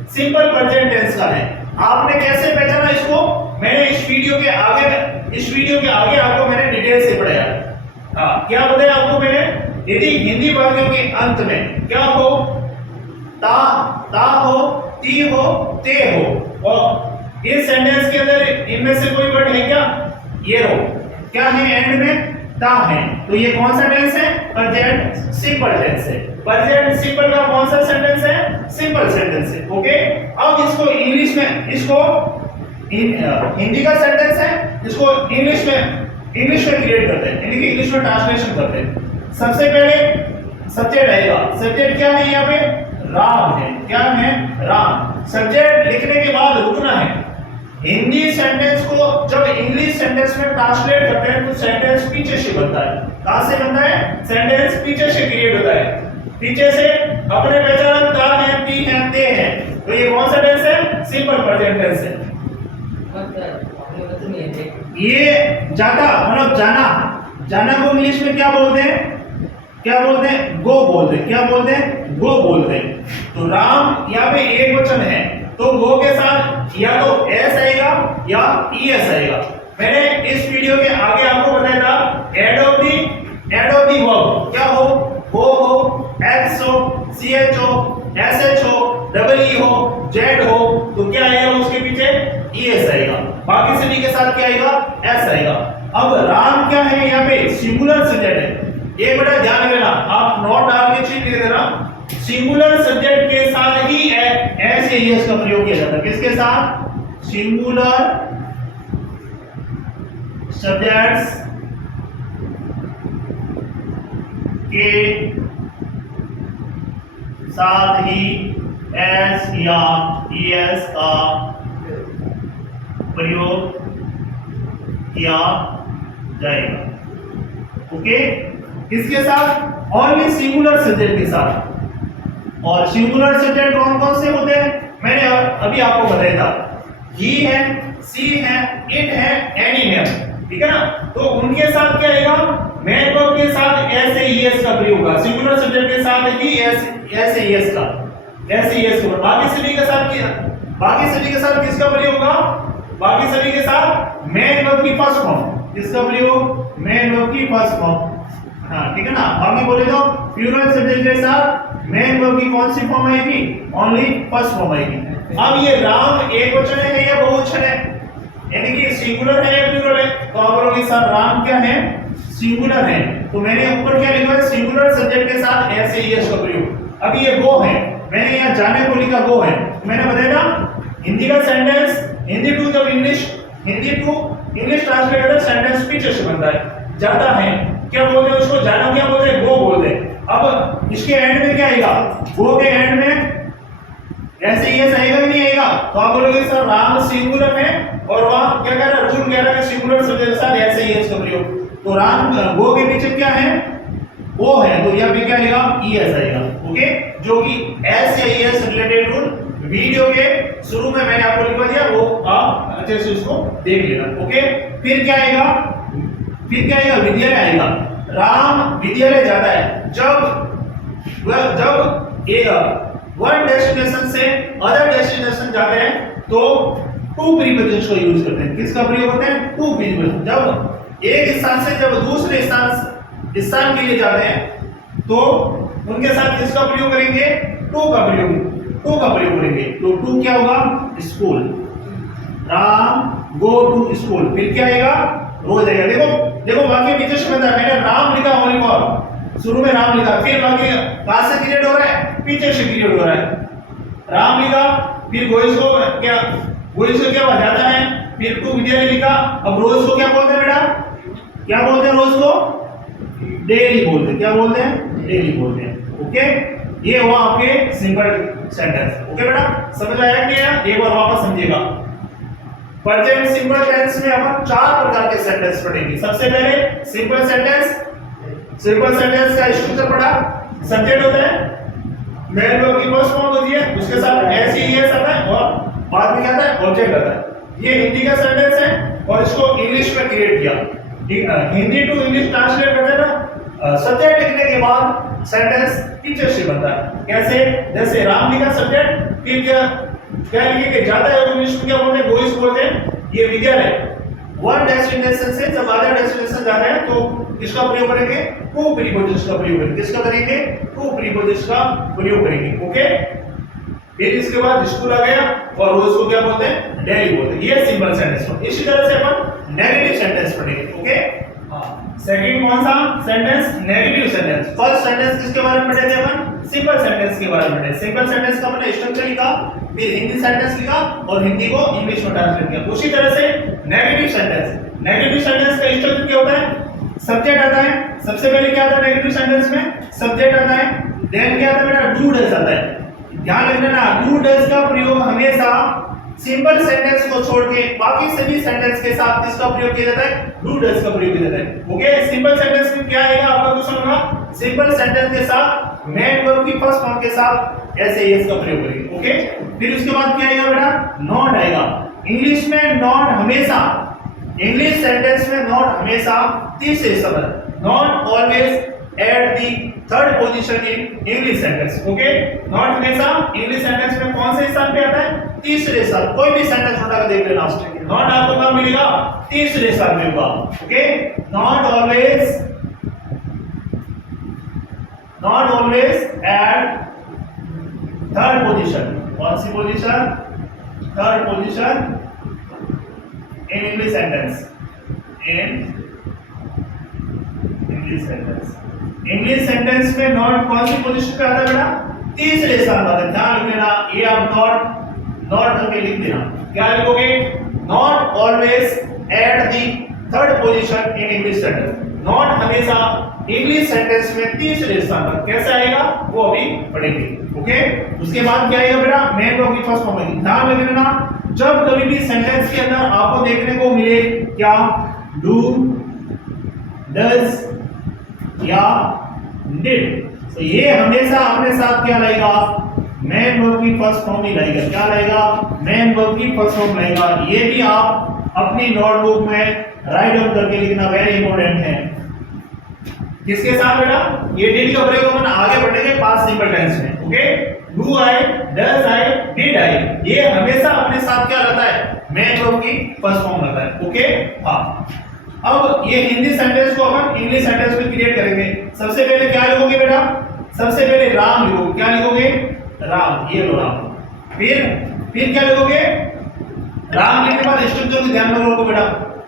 सिंपल प्रेजेंट टेंस का है। आपने कैसे पहचाना इसको? मैंने इस वीडियो के आगे आपको मैंने डिटेल से पढ़ाया। हाँ, क्या बताया आपको मैंने? यदि हिंदी वाक्यों के अंत में क्या हो? ता हो, ती हो, ते हो, और इस सेंटेंस के अंदर इनमें से कोई वर्ड है क्या? ये रो क्या है? एंड में ता है। तो ये कौन सा टेंस है? प्रेजेंट सिंपल टेंस है। प्रेजेंट सिंपल का कौन सा सेंटेंस है? सिंपल सेंटेंस है। ओके, अब इसको इंग्लिश में, इसको हिंदी का सेंटेंस है, इसको इंग्लिश में क्रिएट करते हैं, यानी कि इंग्लिश में ट्रांसलेशन करते हैं। सबसे पहले सब्जेक्ट आएगा। सब्जेक्ट क्या है? यहाँ पे राम है। क्या है? राम। सब्जेक्ट लिखने के बाद रुकना है। हिंदी सेंटेंस को जब इंग्लिश सेंटेंस में ट्रांसलेट करते हैं तो सेंटेंस पीछे से बनता है। कहां से बनता है? सेंटेंस पीछे से क्रिएट होता है। पीछे से अपने पहचान ता है, ती है, ते है। तो ये कौन सा टेंस है? सिंपल प्रेजेंट टेंस है। ये जाता मतलब जाना को इंग्लिश में क्या बोलते हैं? गो बोलते हैं। क्या बोलते हैं? गो बोलते हैं। तो राम यहाँ पे एक वचन है, तो गो के साथ या तो एस आएगा या ईएस आएगा। मैंने इस वीडियो के आगे आपको बताया था एड ऑफ दी वर्ब क्या हो? हो, एक्स हो, ch हो, sh हो, डबल ई हो, जेड हो, तो क्या आएगा? उसके पीछे ईएस आएगा। बाकी सभी के साथ क्या आएगा? एस आएगा। अब राम क्या है? यहाँ पे सिंगुलर सब्जेक्ट है। एक बड़ा ध्यान देना, आप नोट डाल के चीज लिख देना। सिंगुलर सब्जेक्ट के साथ ही एस या ईएस का प्रयोग किया जाता है। किसके साथ? सिंगुलर सब्जेक्ट्स के साथ ही एस या ईएस का प्रयोग किया जाएगा। ओके, किसके साथ? ओनली सिंगुलर सब्जेक्ट के साथ। और सिंगुलर सब्जेक्ट कौन कौन से होते हैं? मैंने अभी आपको बताया था। ही है, सी है, इट है, एनी है। ठीक है ना? तो उनके साथ क्या आएगा? मेन वर्ब के साथ एस या ईएस का प्रयोग होगा। सिंगुलर सब्जेक्ट के साथ ही एस या ईएस का। ऐसे एस के बाकी सभी के साथ किया, बाकी सभी के साथ किसका प्रयोग होगा? बाकी सभी के साथ मेन वर्ब की फर्स्ट फॉर्म, किसका प्रयोग? मेन वर्ब की फर्स्ट फॉर्म। हाँ ठीक है ना। बाकी बोले तो प्लूरल सब्जेक्ट के साथ मेन वर्ब की कौन सी फॉर्म आएगी? ओनली फर्स्ट फॉर्म आएगी। अब ये राम एक वचन है या बहुवचन है, यानी कि सिंगुलर है या प्लूरल है? तो आप बोलोगे सर राम क्या है? सिंगुलर है। तो मैंने ऊपर क्या लिखा है? सिंगुलर सब्जेक्ट के साथ ऐसे एस का प्रयोग। अब ये गो है, मैंने यहाँ जाने को लिखा गो है। मैंने बताया ना हिंदी का सेंटेंस, हिंदी टू जब English, Hindi to English translated sentence पीछे से बनता है। जाता है क्या बोलते हैं उसको? जाना क्या बोलते हैं? गो बोलते हैं। अब इसके एंड में क्या आएगा? गो के एंड में ऐसे ये आएगा कि नहीं आएगा? तो आप बोलोगे सर राम सिंगुलर है और वहां क्या कह रहा है? रूल कह रहा है कि सिंगुलर सब्जेक्ट के साथ ऐसे ही इसका प्रयोग। तो राम गो के पीछे क्या है? ओ है, तो यहाँ पे क्या आएगा? ईएस आएगा। ओके, जो कि एस या ईएस रिलेटेड रूल वीडियो के शुरू में मैंने आपको लिखवा दिया, वो आप अच्छे से उसको देख लेना। ओके, फिर क्या आएगा? फिर क्या आएगा? विद्यालय आएगा। राम विद्यालय जाता है जब वन डेस्टिनेशन से अदर डेस्टिनेशन जाते हैं तो टू प्रीपोजिशन को यूज करते हैं। किसका प्रयोग होता है? To preposition. जब एक स्थान से जब दूसरे स्थान के लिए जाते हैं तो उनके साथ किसका प्रयोग करेंगे? टू का प्रयोग करेंगे। तो टू क्या होगा? School. Ram go to school. फिर क्या आएगा? रोज आएगा। देखो वाक्य पीछे से बनता है। मैंने राम लिखा ओनली फॉर, शुरू में राम लिखा, फिर वाक्य कहां से क्रिएट हो रहा है? पीछे से क्रिएट हो रहा है। राम लिखा, फिर गोइस को क्या जाता है, फिर टू विद्यालय लिखा। अब रोज को क्या बोलते हैं बेटा? क्या बोलते हैं रोज को? डेली बोलते हैं। क्या बोलते हैं? डेली बोलते हैं। ओके, ये हुआ आपके सिंपल सेंटेंस। ओके बेटा, समझ आया कि नहीं? एक बार वापस समझिएगा। प्रेजेंट सिंपल टेंस में अपन चार प्रकार के सेंटेंस पढ़ेंगे। सबसे पहले सिंपल सेंटेंस। सिंपल सेंटेंस का स्ट्रक्चर पढ़ा। सब्जेक्ट होता है, मेन वर्ब की फर्स्ट फॉर्म होती है, उसके साथ एस ई एस आता है और बाद में क्या आता है? ऑब्जेक्ट आता है। ये हिंदी का सेंटेंस है और इसको इंग्लिश में क्रिएट किया। हिंदी टू इंग्लिश ट्रांसलेट करते हैं ना, सब्जेक्ट लिखने के बाद सेंटेंस पीछे से बनता है। कैसे? जैसे राम लिखा सब्जेक्ट, फिर क्या लिखे कि जाता है, इंग्लिश में क्या बोलते हैं? गोइस बोलते हैं। ये विद्यालय वन डेस्टिनेशन से जब अदर डेस्टिनेशन जा रहे हैं तो किसका प्रयोग करेंगे? टू प्रीपोजिशन का प्रयोग करेंगे। किसका करेंगे? टू प्रीपोजिशन का प्रयोग करेंगे। ओके, फिर इसके बाद स्कूल आ गया और रोज को क्या बोलते हैं? डेली बोलते हैं। ये सिंपल सेंटेंस। इसी तरह से अपन नेगेटिव सेंटेंस पढ़ेंगे। ओके, सेकंड कौन सा sentence? Negative sentence. First sentence किसके बारे में पढ़े थे अपन? सिंपल सेंटेंस के बारे में पढ़े। सिंपल सेंटेंस का अपने स्ट्रक्चर लिखा, फिर हिंदी सेंटेंस लिखा और हिंदी को इंग्लिश में ट्रांसलेट किया। उसी तरह से नेगेटिव सेंटेंस। नेगेटिव सेंटेंस का स्ट्रक्चर क्या होता है? सब्जेक्ट आता है। सबसे पहले क्या आता है नेगेटिव सेंटेंस में? सब्जेक्ट आता है। देन क्या आता है बेटा? डू डज आता है। ध्यान रखना ना, डू डज का प्रयोग हमेशा सिंपल सेंटेंस को छोड़ के बाकी सभी सेंटेंस के साथ किसका प्रयोग किया जाता है? डू डज का प्रयोग किया जाता है। ओके, सिंपल सेंटेंस में क्या आएगा आपका क्वेश्चन होगा? सिंपल सेंटेंस के साथ मेन वर्ब की फर्स्ट फॉर्म के साथ ऐसे एस का प्रयोग करेंगे। ओके, फिर उसके बाद क्या आएगा बेटा? नॉट आएगा। इंग्लिश में नॉट हमेशा, इंग्लिश सेंटेंस में नॉट हमेशा तीसरे शब्द, not always at the third position in English sentence. Okay, not हमेशा इंग्लिश सेंटेंस में कौन से स्थान पे आता है? तीसरे स्थान। कोई भी सेंटेंस उठा कर देख लेना, नॉट आपको कहाँ मिलेगा? तीसरे स्थान में होगा। Okay, not always at third position. कौन सी position? Third position in English sentence. English sentence में नॉट कौन सी पोजीशन पे आता है बेटा? तीसरे स्थान पर आता है। ध्यान रख लेना, ये आप नॉट करके लिख देना। क्या लिखोगे? Not always at the third position in English sentence. Not हमेशा इंग्लिश सेंटेंस में तीसरे स्थान पर। कैसे आएगा वो अभी पढ़ेंगे। ओके, उसके बाद क्या आएगा बेटा? मेन वर्ब की फर्स्ट फॉर्म आएगी। ध्यान रख लेना, जब कभी भी सेंटेंस के अंदर आपको देखने को मिले क्या? डू, डज या डिड, तो ये हमेशा अपने साथ क्या लाएगा? मेन वर्ब की फर्स्ट फॉर्म ही लाएगा। क्या लाएगा? मेन वर्ब की फर्स्ट फॉर्म लाएगा। ये भी आप अपनी नोटबुक में राइट डाउन करके लिखना, वेरी इंपॉर्टेंट है। किसके साथ बेटा? ये डिड का प्रयोग अपन आगे बढ़ेंगे पास्ट सिंपल टेंस में। Okay, do I, does I, did I, ये हमेशा अपने साथ क्या रहता है, मेन वर्ब की फर्स्ट फॉर्म रहता है। ओके हाँ, अब ये हिंदी सेंटेंस को अपन इंग्लिश सेंटेंस में क्रिएट करेंगे। सबसे पहले क्या लिखोगे बेटा, सबसे पहले राम लिखोगे। क्या लिखोगे, राम, ये लो राम। फिर क्या लिखोगे, राम लिखने के बाद स्ट्रक्चर को ध्यान में रखो बेटा,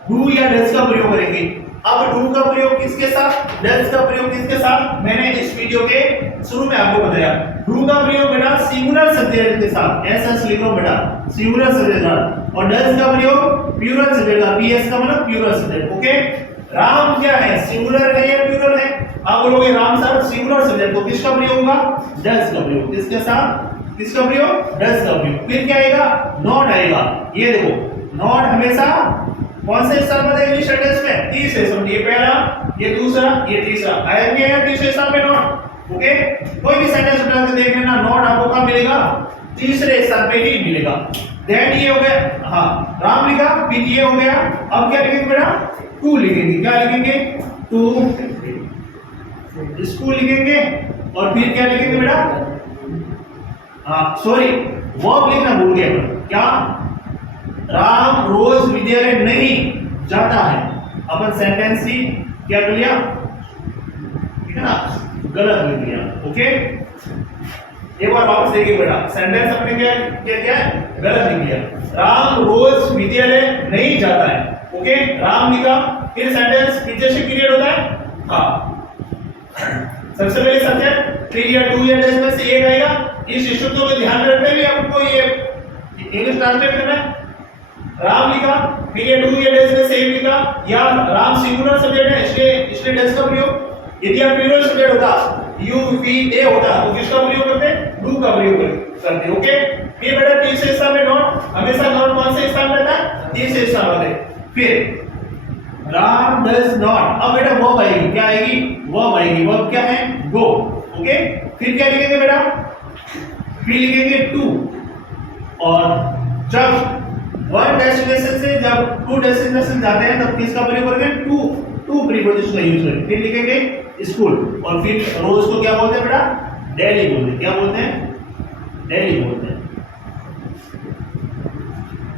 डू या डज का प्रयोग करेंगे। अब डू का प्रयोग किसके साथ, डज का प्रयोग किसके साथ, मैंने इस वीडियो के शुरू में आपको बताया। डू का प्रयोग बेटा सिंगुलर सब्जेक्ट के साथ, एस लिखो बेटा, सिंगुलर सब्जेक्ट, और डज का प्रयोग प्लूरल सब्जेक्ट का, पीएस का मतलब प्लूरल सब्जेक्ट। ओके, राम क्या है, सिंगुलर है या प्लूरल है, आप बोलोगे राम सर सिंगुलर सब्जेक्ट, तो किसका प्रयोग होगा, डज का प्रयोग। किसके साथ, किसका प्रयोग, डज का प्रयोग। फिर क्या आएगा, नॉट आएगा। ये देखो नॉट हमेशा कौन से स्थान पर है इंग्लिश सेंटेंस में, तीसरे स्थान, ये पहला, ये दूसरा, ये तीसरा, आएंगे या तीसरे स्थान पे नॉट। ओके, कोई भी सेंटेंस उठा के देख लेना, नॉट आपको कहां मिलेगा, तीसरे स्थान पे ही मिलेगा। देन ये हो गया, हाँ राम लिखा, फिर ये हो गया। अब क्या लिखेंगे बेटा, टू लिखेंगे। क्या लिखेंगे, टू, स्कूल लिखेंगे, और फिर क्या लिखेंगे बेटा, सॉरी वर्ब लिखना भूल गए, क्या, राम रोज विद्यालय नहीं जाता है। अपन सेंटेंस ही क्या कर लिया, ठीक है ना, गलत लिख दिया। ओके, एक बार वापस देखिए बेटा, सेंटेंस अपने क्या क्या क्या गलत लिख दिया, राम रोज विद्यालय नहीं जाता है। ओके, राम लिखा, फिर सेंटेंस पीछे से क्रिएट होता है, हाँ सबसे पहले सब्जेक्ट, फिर या टू या डज में से एक आएगा। इस स्ट्रक्चर को ध्यान में रखते हुए आपको ये इंग्लिश ट्रांसलेट करना है। राम लिखा, फिर ये डू या डज में से एक लिखा, या राम सिंगुलर सब्जेक्ट है इसलिए डज का प्रयोग। यदि आप प्लूरल सब्जेक्ट होता, यू वी दे होता, तो किसका प्रयोग करते, डू का प्रयोग करते। ओके, फिर बेटा तीसरे स्थान में नॉट, हमेशा नॉट कौन से स्थान रहता है, तीसरे स्थान पर है। फिर राम डज नॉट, अब बेटा वर्ब आएगी, क्या आएगी, वर्ब आएगी। वर्ब क्या है, गो। ओके, फिर क्या लिखेंगे बेटा, फिर लिखेंगे टू, और जब वन डेस्टिनेशन से जब टू डेस्टिनेशन जाते हैं तब किसका प्रयोग करेंगे, टू प्रीपोजिशन का यूज करेंगे। फिर लिखेंगे स्कूल, और फिर रोज को क्या बोलते हैं बेटा, डेली बोलते हैं। क्या बोलते हैं, डेली बोलते हैं।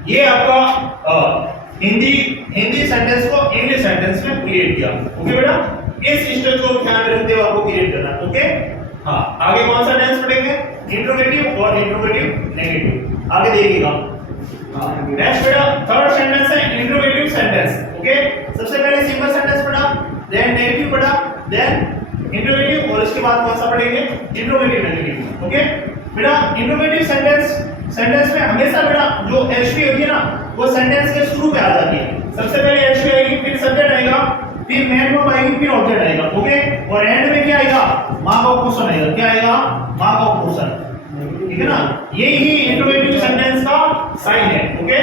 ये आपका हिंदी सेंटेंस को इंग्लिश सेंटेंस में क्रिएट किया। ओके बेटा, इस स्ट्रक्चर को ध्यान में रखते हुए आपको क्रिएट करना है। ओके हाँ, आगे कौन सा टेंस पढ़ेंगे, इंट्रोगेटिव और इंट्रोगेटिव नेगेटिव। आगे देखिएगा। नेक्स्ट बेटा थर्ड सेंटेंस है इंट्रोगेटिव सेंटेंस। ओके, सबसे पहले सिंपल सेंटेंस पढ़ा, देन नेगेटिव पढ़ा, देन इंट्रोगेटिव, और इसके बाद कौन सा पढ़ेंगे, इंट्रोगेटिव नेगेटिव। ओके बेटा, इंट्रोगेटिव सेंटेंस में हमेशा बेटा जो एचवी होती है ना, वो सेंटेंस के शुरू पे आ जाती है। सबसे पहले एचवी आएगी, फिर सब्जेक्ट आएगा, फिर मेन वर्ब आएगी, फिर ऑब्जेक्ट आएगा। ओके, और एंड में क्या आएगा, मार्क ऑफ क्वेश्चन आएगा। क्या आएगा, मार्क ऑफ क्वेश्चन। ठीक है ना, यही ही इंट्रोगेटिव सेंटेंस का साइन है। ओके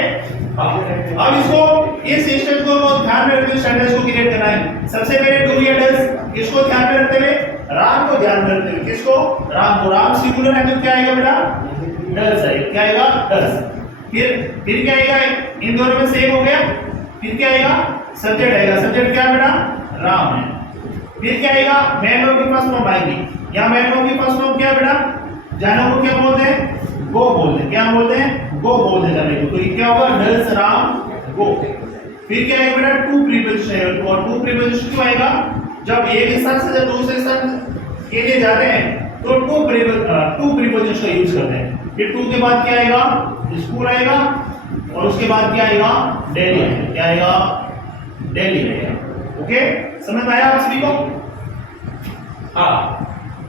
अब इसको इस स्टेज को ध्यान में रखते हुए सेंटेंस को क्रिएट करना है। सबसे पहले डू या डज, किसको ध्यान में रखते हुए, राम को ध्यान में रखते हुए, किसको, राम को। राम सिंगुलर है तो क्या आएगा बेटा, डज आएगा। क्या आएगा, डज। फिर क्या आएगा, इन दोनों में से एक हो गया, फिर क्या आएगा, सब्जेक्ट आएगा। सब्जेक्ट क्या है बेटा, राम है। फिर क्या आएगा, मैन वर्ब की फर्स्ट फॉर्म आएगी। या मैन वर्ब की फर्स्ट फॉर्म क्या है बेटा, जानो को क्या बोलते हैं, गो बोलते हैं। क्या बोलते हैं, गो बोलते हैं जाने को। तो ये क्या होगा, डज राम गो। फिर क्या आएगा बेटा, टू प्रीपोजिशन है। और टू प्रीपोजिशन क्यों आएगा, जब एक स्थान से जब दूसरे स्थान के लिए जाते हैं तो टू प्रीपोजिशन का यूज करते हैं। फिर टू के बाद क्या आएगा, स्कूल आएगा, और उसके बाद क्या आएगा, डेली आएगा। क्या आएगा, डेली आएगा। ओके, समझ में आया आप सभी को। हाँ,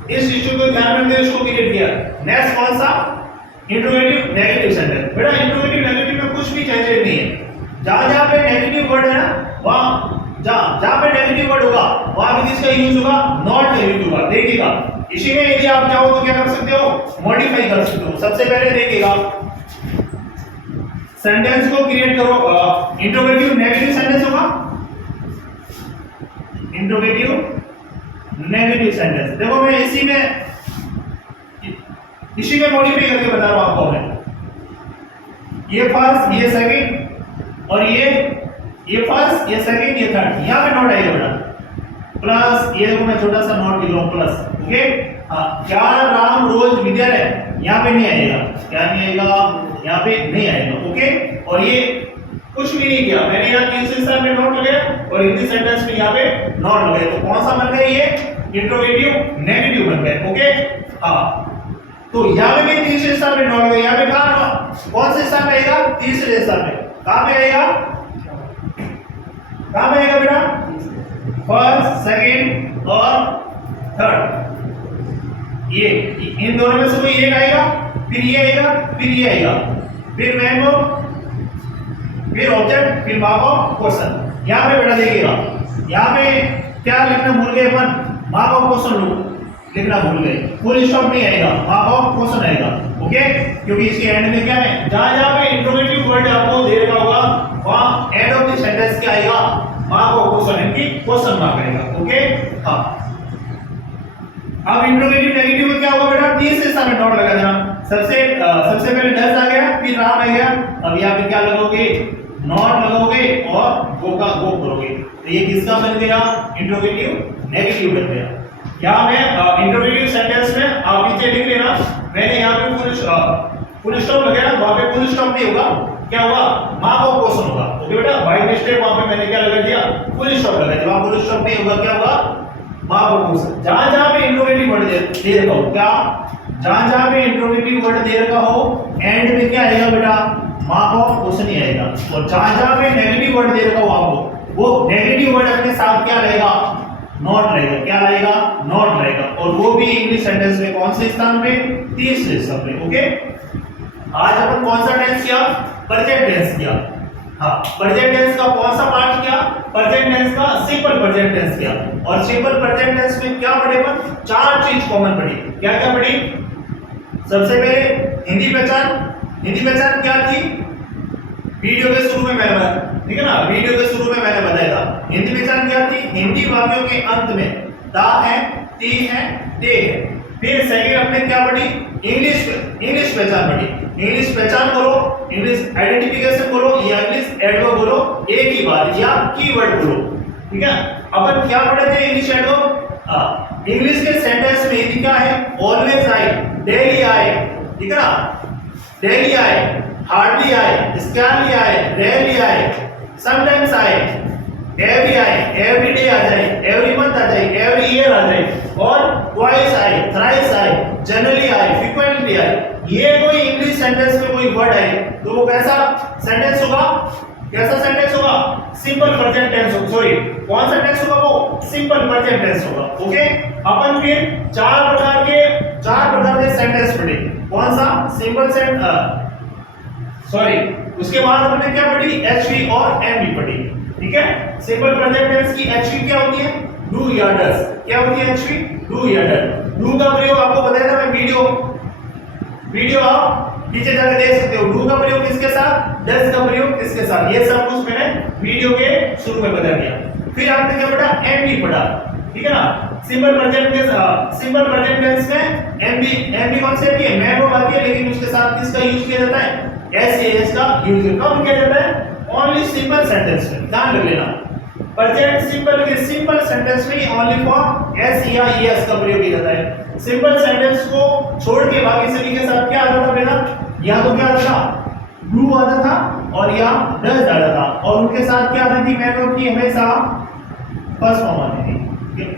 इस इश्यू को ध्यान में रखते इसको क्रिएट किया। नेक्स्ट कौन सा, इंट्रोगेटिव नेगेटिव सेंटेंस। बेटा इंट्रोगेटिव नेगेटिव में कुछ भी चेंज नहीं है। जहां पे नेगेटिव वर्ड है ना, वहां जहां पे नेगेटिव वर्ड होगा वहां भी किसका यूज होगा, नॉट का यूज होगा। देखिएगा, इसी में यदि आप चाहो तो क्या कर सकते हो, मॉडिफाई कर सकते हो। सबसे पहले देखिएगा, सेंटेंस को क्रिएट करो, इंट्रोगेटिव नेगेटिव सेंटेंस होगा, इंट्रोगेटिव नेगेटिव सेंटेंस। देखो मैं इसी में मॉडिफाई करके बता रहा हूं आपको। मैं ये फर्स्ट, ये सेकंड, और ये फर्स्ट, ये सेकंड, ये थर्ड। यहां पे नोट आएगा बेटा, प्लस ये को मैं छोटा सा नोट लिख रहा हूं, प्लस। ओके हाँ, क्या राम रोज विद्यालय यहाँ पे नहीं आएगा, क्या नहीं आएगा, यहाँ पे नहीं आएगा। ओके, और ये कुछ भी नहीं किया मैंने, यहाँ तीसरे स्थान पे नॉट लगाया और हिंदी सेंटेंस में यहाँ पे नॉट लगाया, तो कौन सा बन गया ये इंट्रोगेटिव नेगेटिव बन गया। ओके, हाँ, तो यहाँ पे भी तीसरे स्थान पे नॉट लगाया, यहाँ पे कहाँ कौन से स्थान पे आएगा, तीसरे स्थान पे। कहाँ पे आएगा, कहाँ पे आएगा बेटा, फर्स्ट, सेकंड और थर्ड, ये इन दोनों में से कोई एक आएगा, फिर ये आएगा, फिर ये आएगा, फिर मैंगो, फिर ऑब्जेक्ट, फिर मार्क ऑफ क्वेश्चन। यहाँ पे बेटा देखिएगा, यहाँ पे क्या लिखना भूल गए अपन, मार्क ऑफ क्वेश्चन लिखना भूल गए, फुल स्टॉप नहीं आएगा, मार्क ऑफ क्वेश्चन आएगा। ओके, क्योंकि इसके एंड में क्या है, जहां जहां पे इंट्रोगेटिव वर्ड आपको दे रखा होगा वहां एंड ऑफ द सेंटेंस क्या आएगा, मार्क ऑफ क्वेश्चन, इनकी क्वेश्चन मार्क आएगा। ओके, हाँ, अब इंट्रोगेटिव नेगेटिव में क्या होगा बेटा, तीसरे स्थान में डॉट लगा देना। सबसे पहले डज आ गया, फिर राम आ गया, अब यहाँ पे क्या लगोगे, नॉट लगोगे और गो का गो करोगे, तो ये किसका बन गया, इंट्रोगेटिव नेगेटिव बन गया। यहाँ में इंट्रोगेटिव सेंटेंस में आप नीचे लिख लेना, मैंने यहाँ पे फुल स्टॉप लगाया, वहां पे फुल स्टॉप नहीं होगा, क्या होगा, मार्क ऑफ क्वेश्चन होगा। ओके बेटा, बाय मिस्टेक वहां पे मैंने क्या लगा दिया, फुल स्टॉप लगा दिया, वहां फुल स्टॉप नहीं होगा, क्या होगा, मार्क ऑफ क्वेश्चन। जहां जहां पे इंट्रोगेटिव वर्ड दे रखा हो, क्या जहां जहां पे इंट्रोगेटिव वर्ड दे रखा हो एंड में क्या आएगा बेटा, मार्क ऑफ क्वेश्चन ही आएगा, और जहां जहां पे नेगेटिव वर्ड दे रखा हो आपको, वो नेगेटिव वर्ड अपने साथ क्या रहेगा, नॉट रहेगा, क्या रहेगा, नॉट रहेगा, और वो भी इंग्लिश सेंटेंस में कौन से स्थान पे, तीसरे स्थान पे। ओके, आज अपन कौन सा टेंस किया, प्रेजेंट टेंस किया। हाँ, प्रेजेंट टेंस का कौन सा पार्ट किया, प्रेजेंट टेंस का सिंपल प्रेजेंट टेंस किया, और सिंपल प्रेजेंट टेंस में क्या पढ़े अपन, चार चीज कॉमन पढ़ी। क्या क्या पढ़ी, सबसे पहले हिंदी पहचान क्या थी, वीडियो के शुरू में मैंने बताया, ठीक है ना, वीडियो के शुरू में मैंने बताया था हिंदी पहचान क्या थी, हिंदी वाक्यों के अंत में दा है, ती है, ते है। फिर सेकंड अपने क्या पढ़ी, इंग्लिश पहचान पढ़ी, इंग्लिश पहचान करो, इंग्लिश आइडेंटिफिकेशन करो, या इंग्लिश एडवर्ब बोलो, एक ही बात, या कीवर्ड बोलो, ठीक है। अपन क्या पढ़े थे, इंग्लिश एडवर्ब, इंग्लिश के सेंटेंस में हिंदी क्या है, ऑलवेज आई, डेली आए, ठीक है ना, डेली आए, हार्डली आए, स्कैरली आए, रेयरली आए, समटाइम्स आए, एवरी आए, एवरी डे आ जाए, एवरी मंथ आ जाए, एवरी ईयर आ जाए, और ट्वाइस आए, थ्राइस आए, जनरली आए, फ्रीक्वेंटली आए। ये कोई इंग्लिश सेंटेंस में कोई वर्ड है तो वो कैसा सेंटेंस होगा, कैसा सेंटेंस होगा, सिंपल प्रेजेंट टेंस होगा, सॉरी कौन सा टेंस होगा, वो सिंपल प्रेजेंट टेंस होगा। ओके, अपन फिर चार प्रकार के सेंटेंस पढ़े, कौन सा, सिंपल सॉरी, उसके बाद हमने क्या पढ़ी, एचवी और एमवी पढ़ी, ठीक है। सिंपल प्रेजेंट टेंस की एचवी क्या होती है, डू या डज, क्या होती है एचवी, डू या डज। डू का प्रयोग आपको बताया था मैं, वीडियो आप नीचे जाकर देख सकते हो। डू का प्रयोग किसके साथ, डज का प्रयोग किसके साथ, ये सब कुछ मैंने वीडियो के शुरू में बता दिया। फिर आपने क्या पढ़ा, एमवी पढ़ा, ठीक है ना। सिंपल प्रेजेंट टेंस में एमवी कॉन्सेप्ट है, मैं वो आती है, लेकिन उसके साथ किसका यूज किया जाता है, एस का यूज कब किया जाता है, ओनली सिंपल सेंटेंस में, ध्यान रख लेना। प्रेजेंट सिंपल के सिंपल सेंटेंस में ओनली फॉर एस या ईएस का प्रयोग किया जाता है। सिंपल सेंटेंस को छोड़ के बाकी सभी के साथ क्या आता था बेटा, या तो क्या आता था, डू आता था, और या डज आता था, और उनके साथ क्या आती थी, मैन वर्ब की हमेशा फर्स्ट फॉर्म आती थी।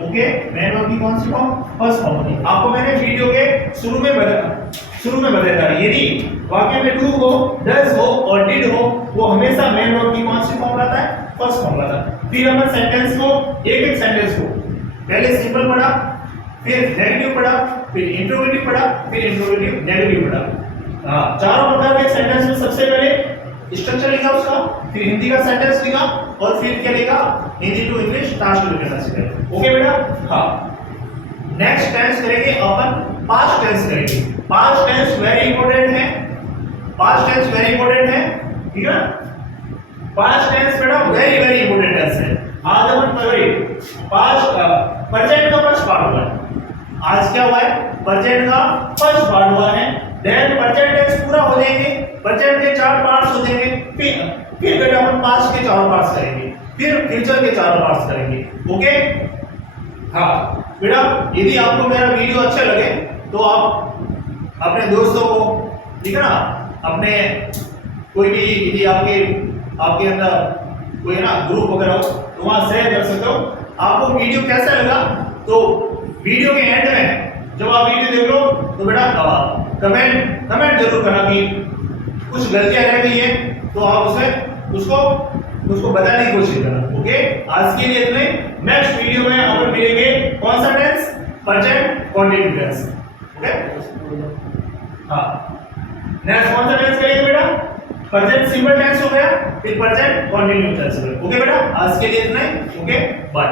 ओके, मैन वर्ब की कौन सी फॉर्म, फर्स्ट फॉर्म होती है। आपको मैंने वीडियो के शुरू में बताया था, यदि वाक्य में डू हो, डज हो और डिड हो, वो हमेशा मैन वर्ब की कौन सी फॉर्म रहता है, फर्स्ट फॉर्म रहता है। फिर अपन सेंटेंस को, एक सेंटेंस को पहले सिंपल पढ़ा, फिर नेगेटिव पढ़ा, फिर इंट्रोगेटिव पढ़ा, फिर इंट्रोगेटिव नेगेटिव पढ़ा। चारों प्रकार के सेंटेंस में सबसे पहले स्ट्रक्चर लिखा उसका, फिर हिंदी का सेंटेंस लिखा, और फिर क्या लिखा, हिंदी टू इंग्लिश ट्रांसलेट करना सीखा। ओके बेटा, हाँ। नेक्स्ट टेंस करेंगे अपन, पास्ट टेंस करेंगे। पास्ट टेंस वेरी इंपॉर्टेंट है, पास्ट टेंस वेरी इंपॉर्टेंट है, ठीक है। पास्ट टेंस बेटा वेरी इंपॉर्टेंट टेंस है। आज अपन प्रेजेंट का फर्स्ट पार्ट हुआ है, आज क्या हुआ है, प्रेजेंट का फर्स्ट पार्ट हुआ है। देन प्रेजेंट टेंस पूरा हो जाएंगे, प्रेजेंट के चार पार्ट्स हो जाएंगे, फिर बेटा अपन पास्ट के चार पार्ट्स करेंगे, फिर फ्यूचर के चार पार्ट्स करेंगे। ओके, हाँ बेटा, यदि आपको मेरा वीडियो अच्छा लगे तो आप अपने दोस्तों को, ठीक है ना, अपने कोई भी यदि आपके अंदर कोई ना ग्रुप वगैरह हो तो वहां शेयर कर सकते हो। आपको वीडियो कैसा लगा तो वीडियो के एंड में जब आप वीडियो देख लो तो बेटा कमेंट जरूर करना कि कुछ गलतियां रह गई है तो आप उसको बताने की कोशिश करना। ओके, आज के लिए इतने। नेक्स्ट वीडियो में अपन मिलेंगे कौन सा tense, present continue tense. Okay, हाँ, नेक्स्ट कौन सा टेंस करेंगे बेटा, प्रेजेंट सिंपल टेंस हो गया, फिर प्रेजेंट कंटिन्यू टेंस। ओके बेटा, आज के लिए इतना ही। Okay, bye.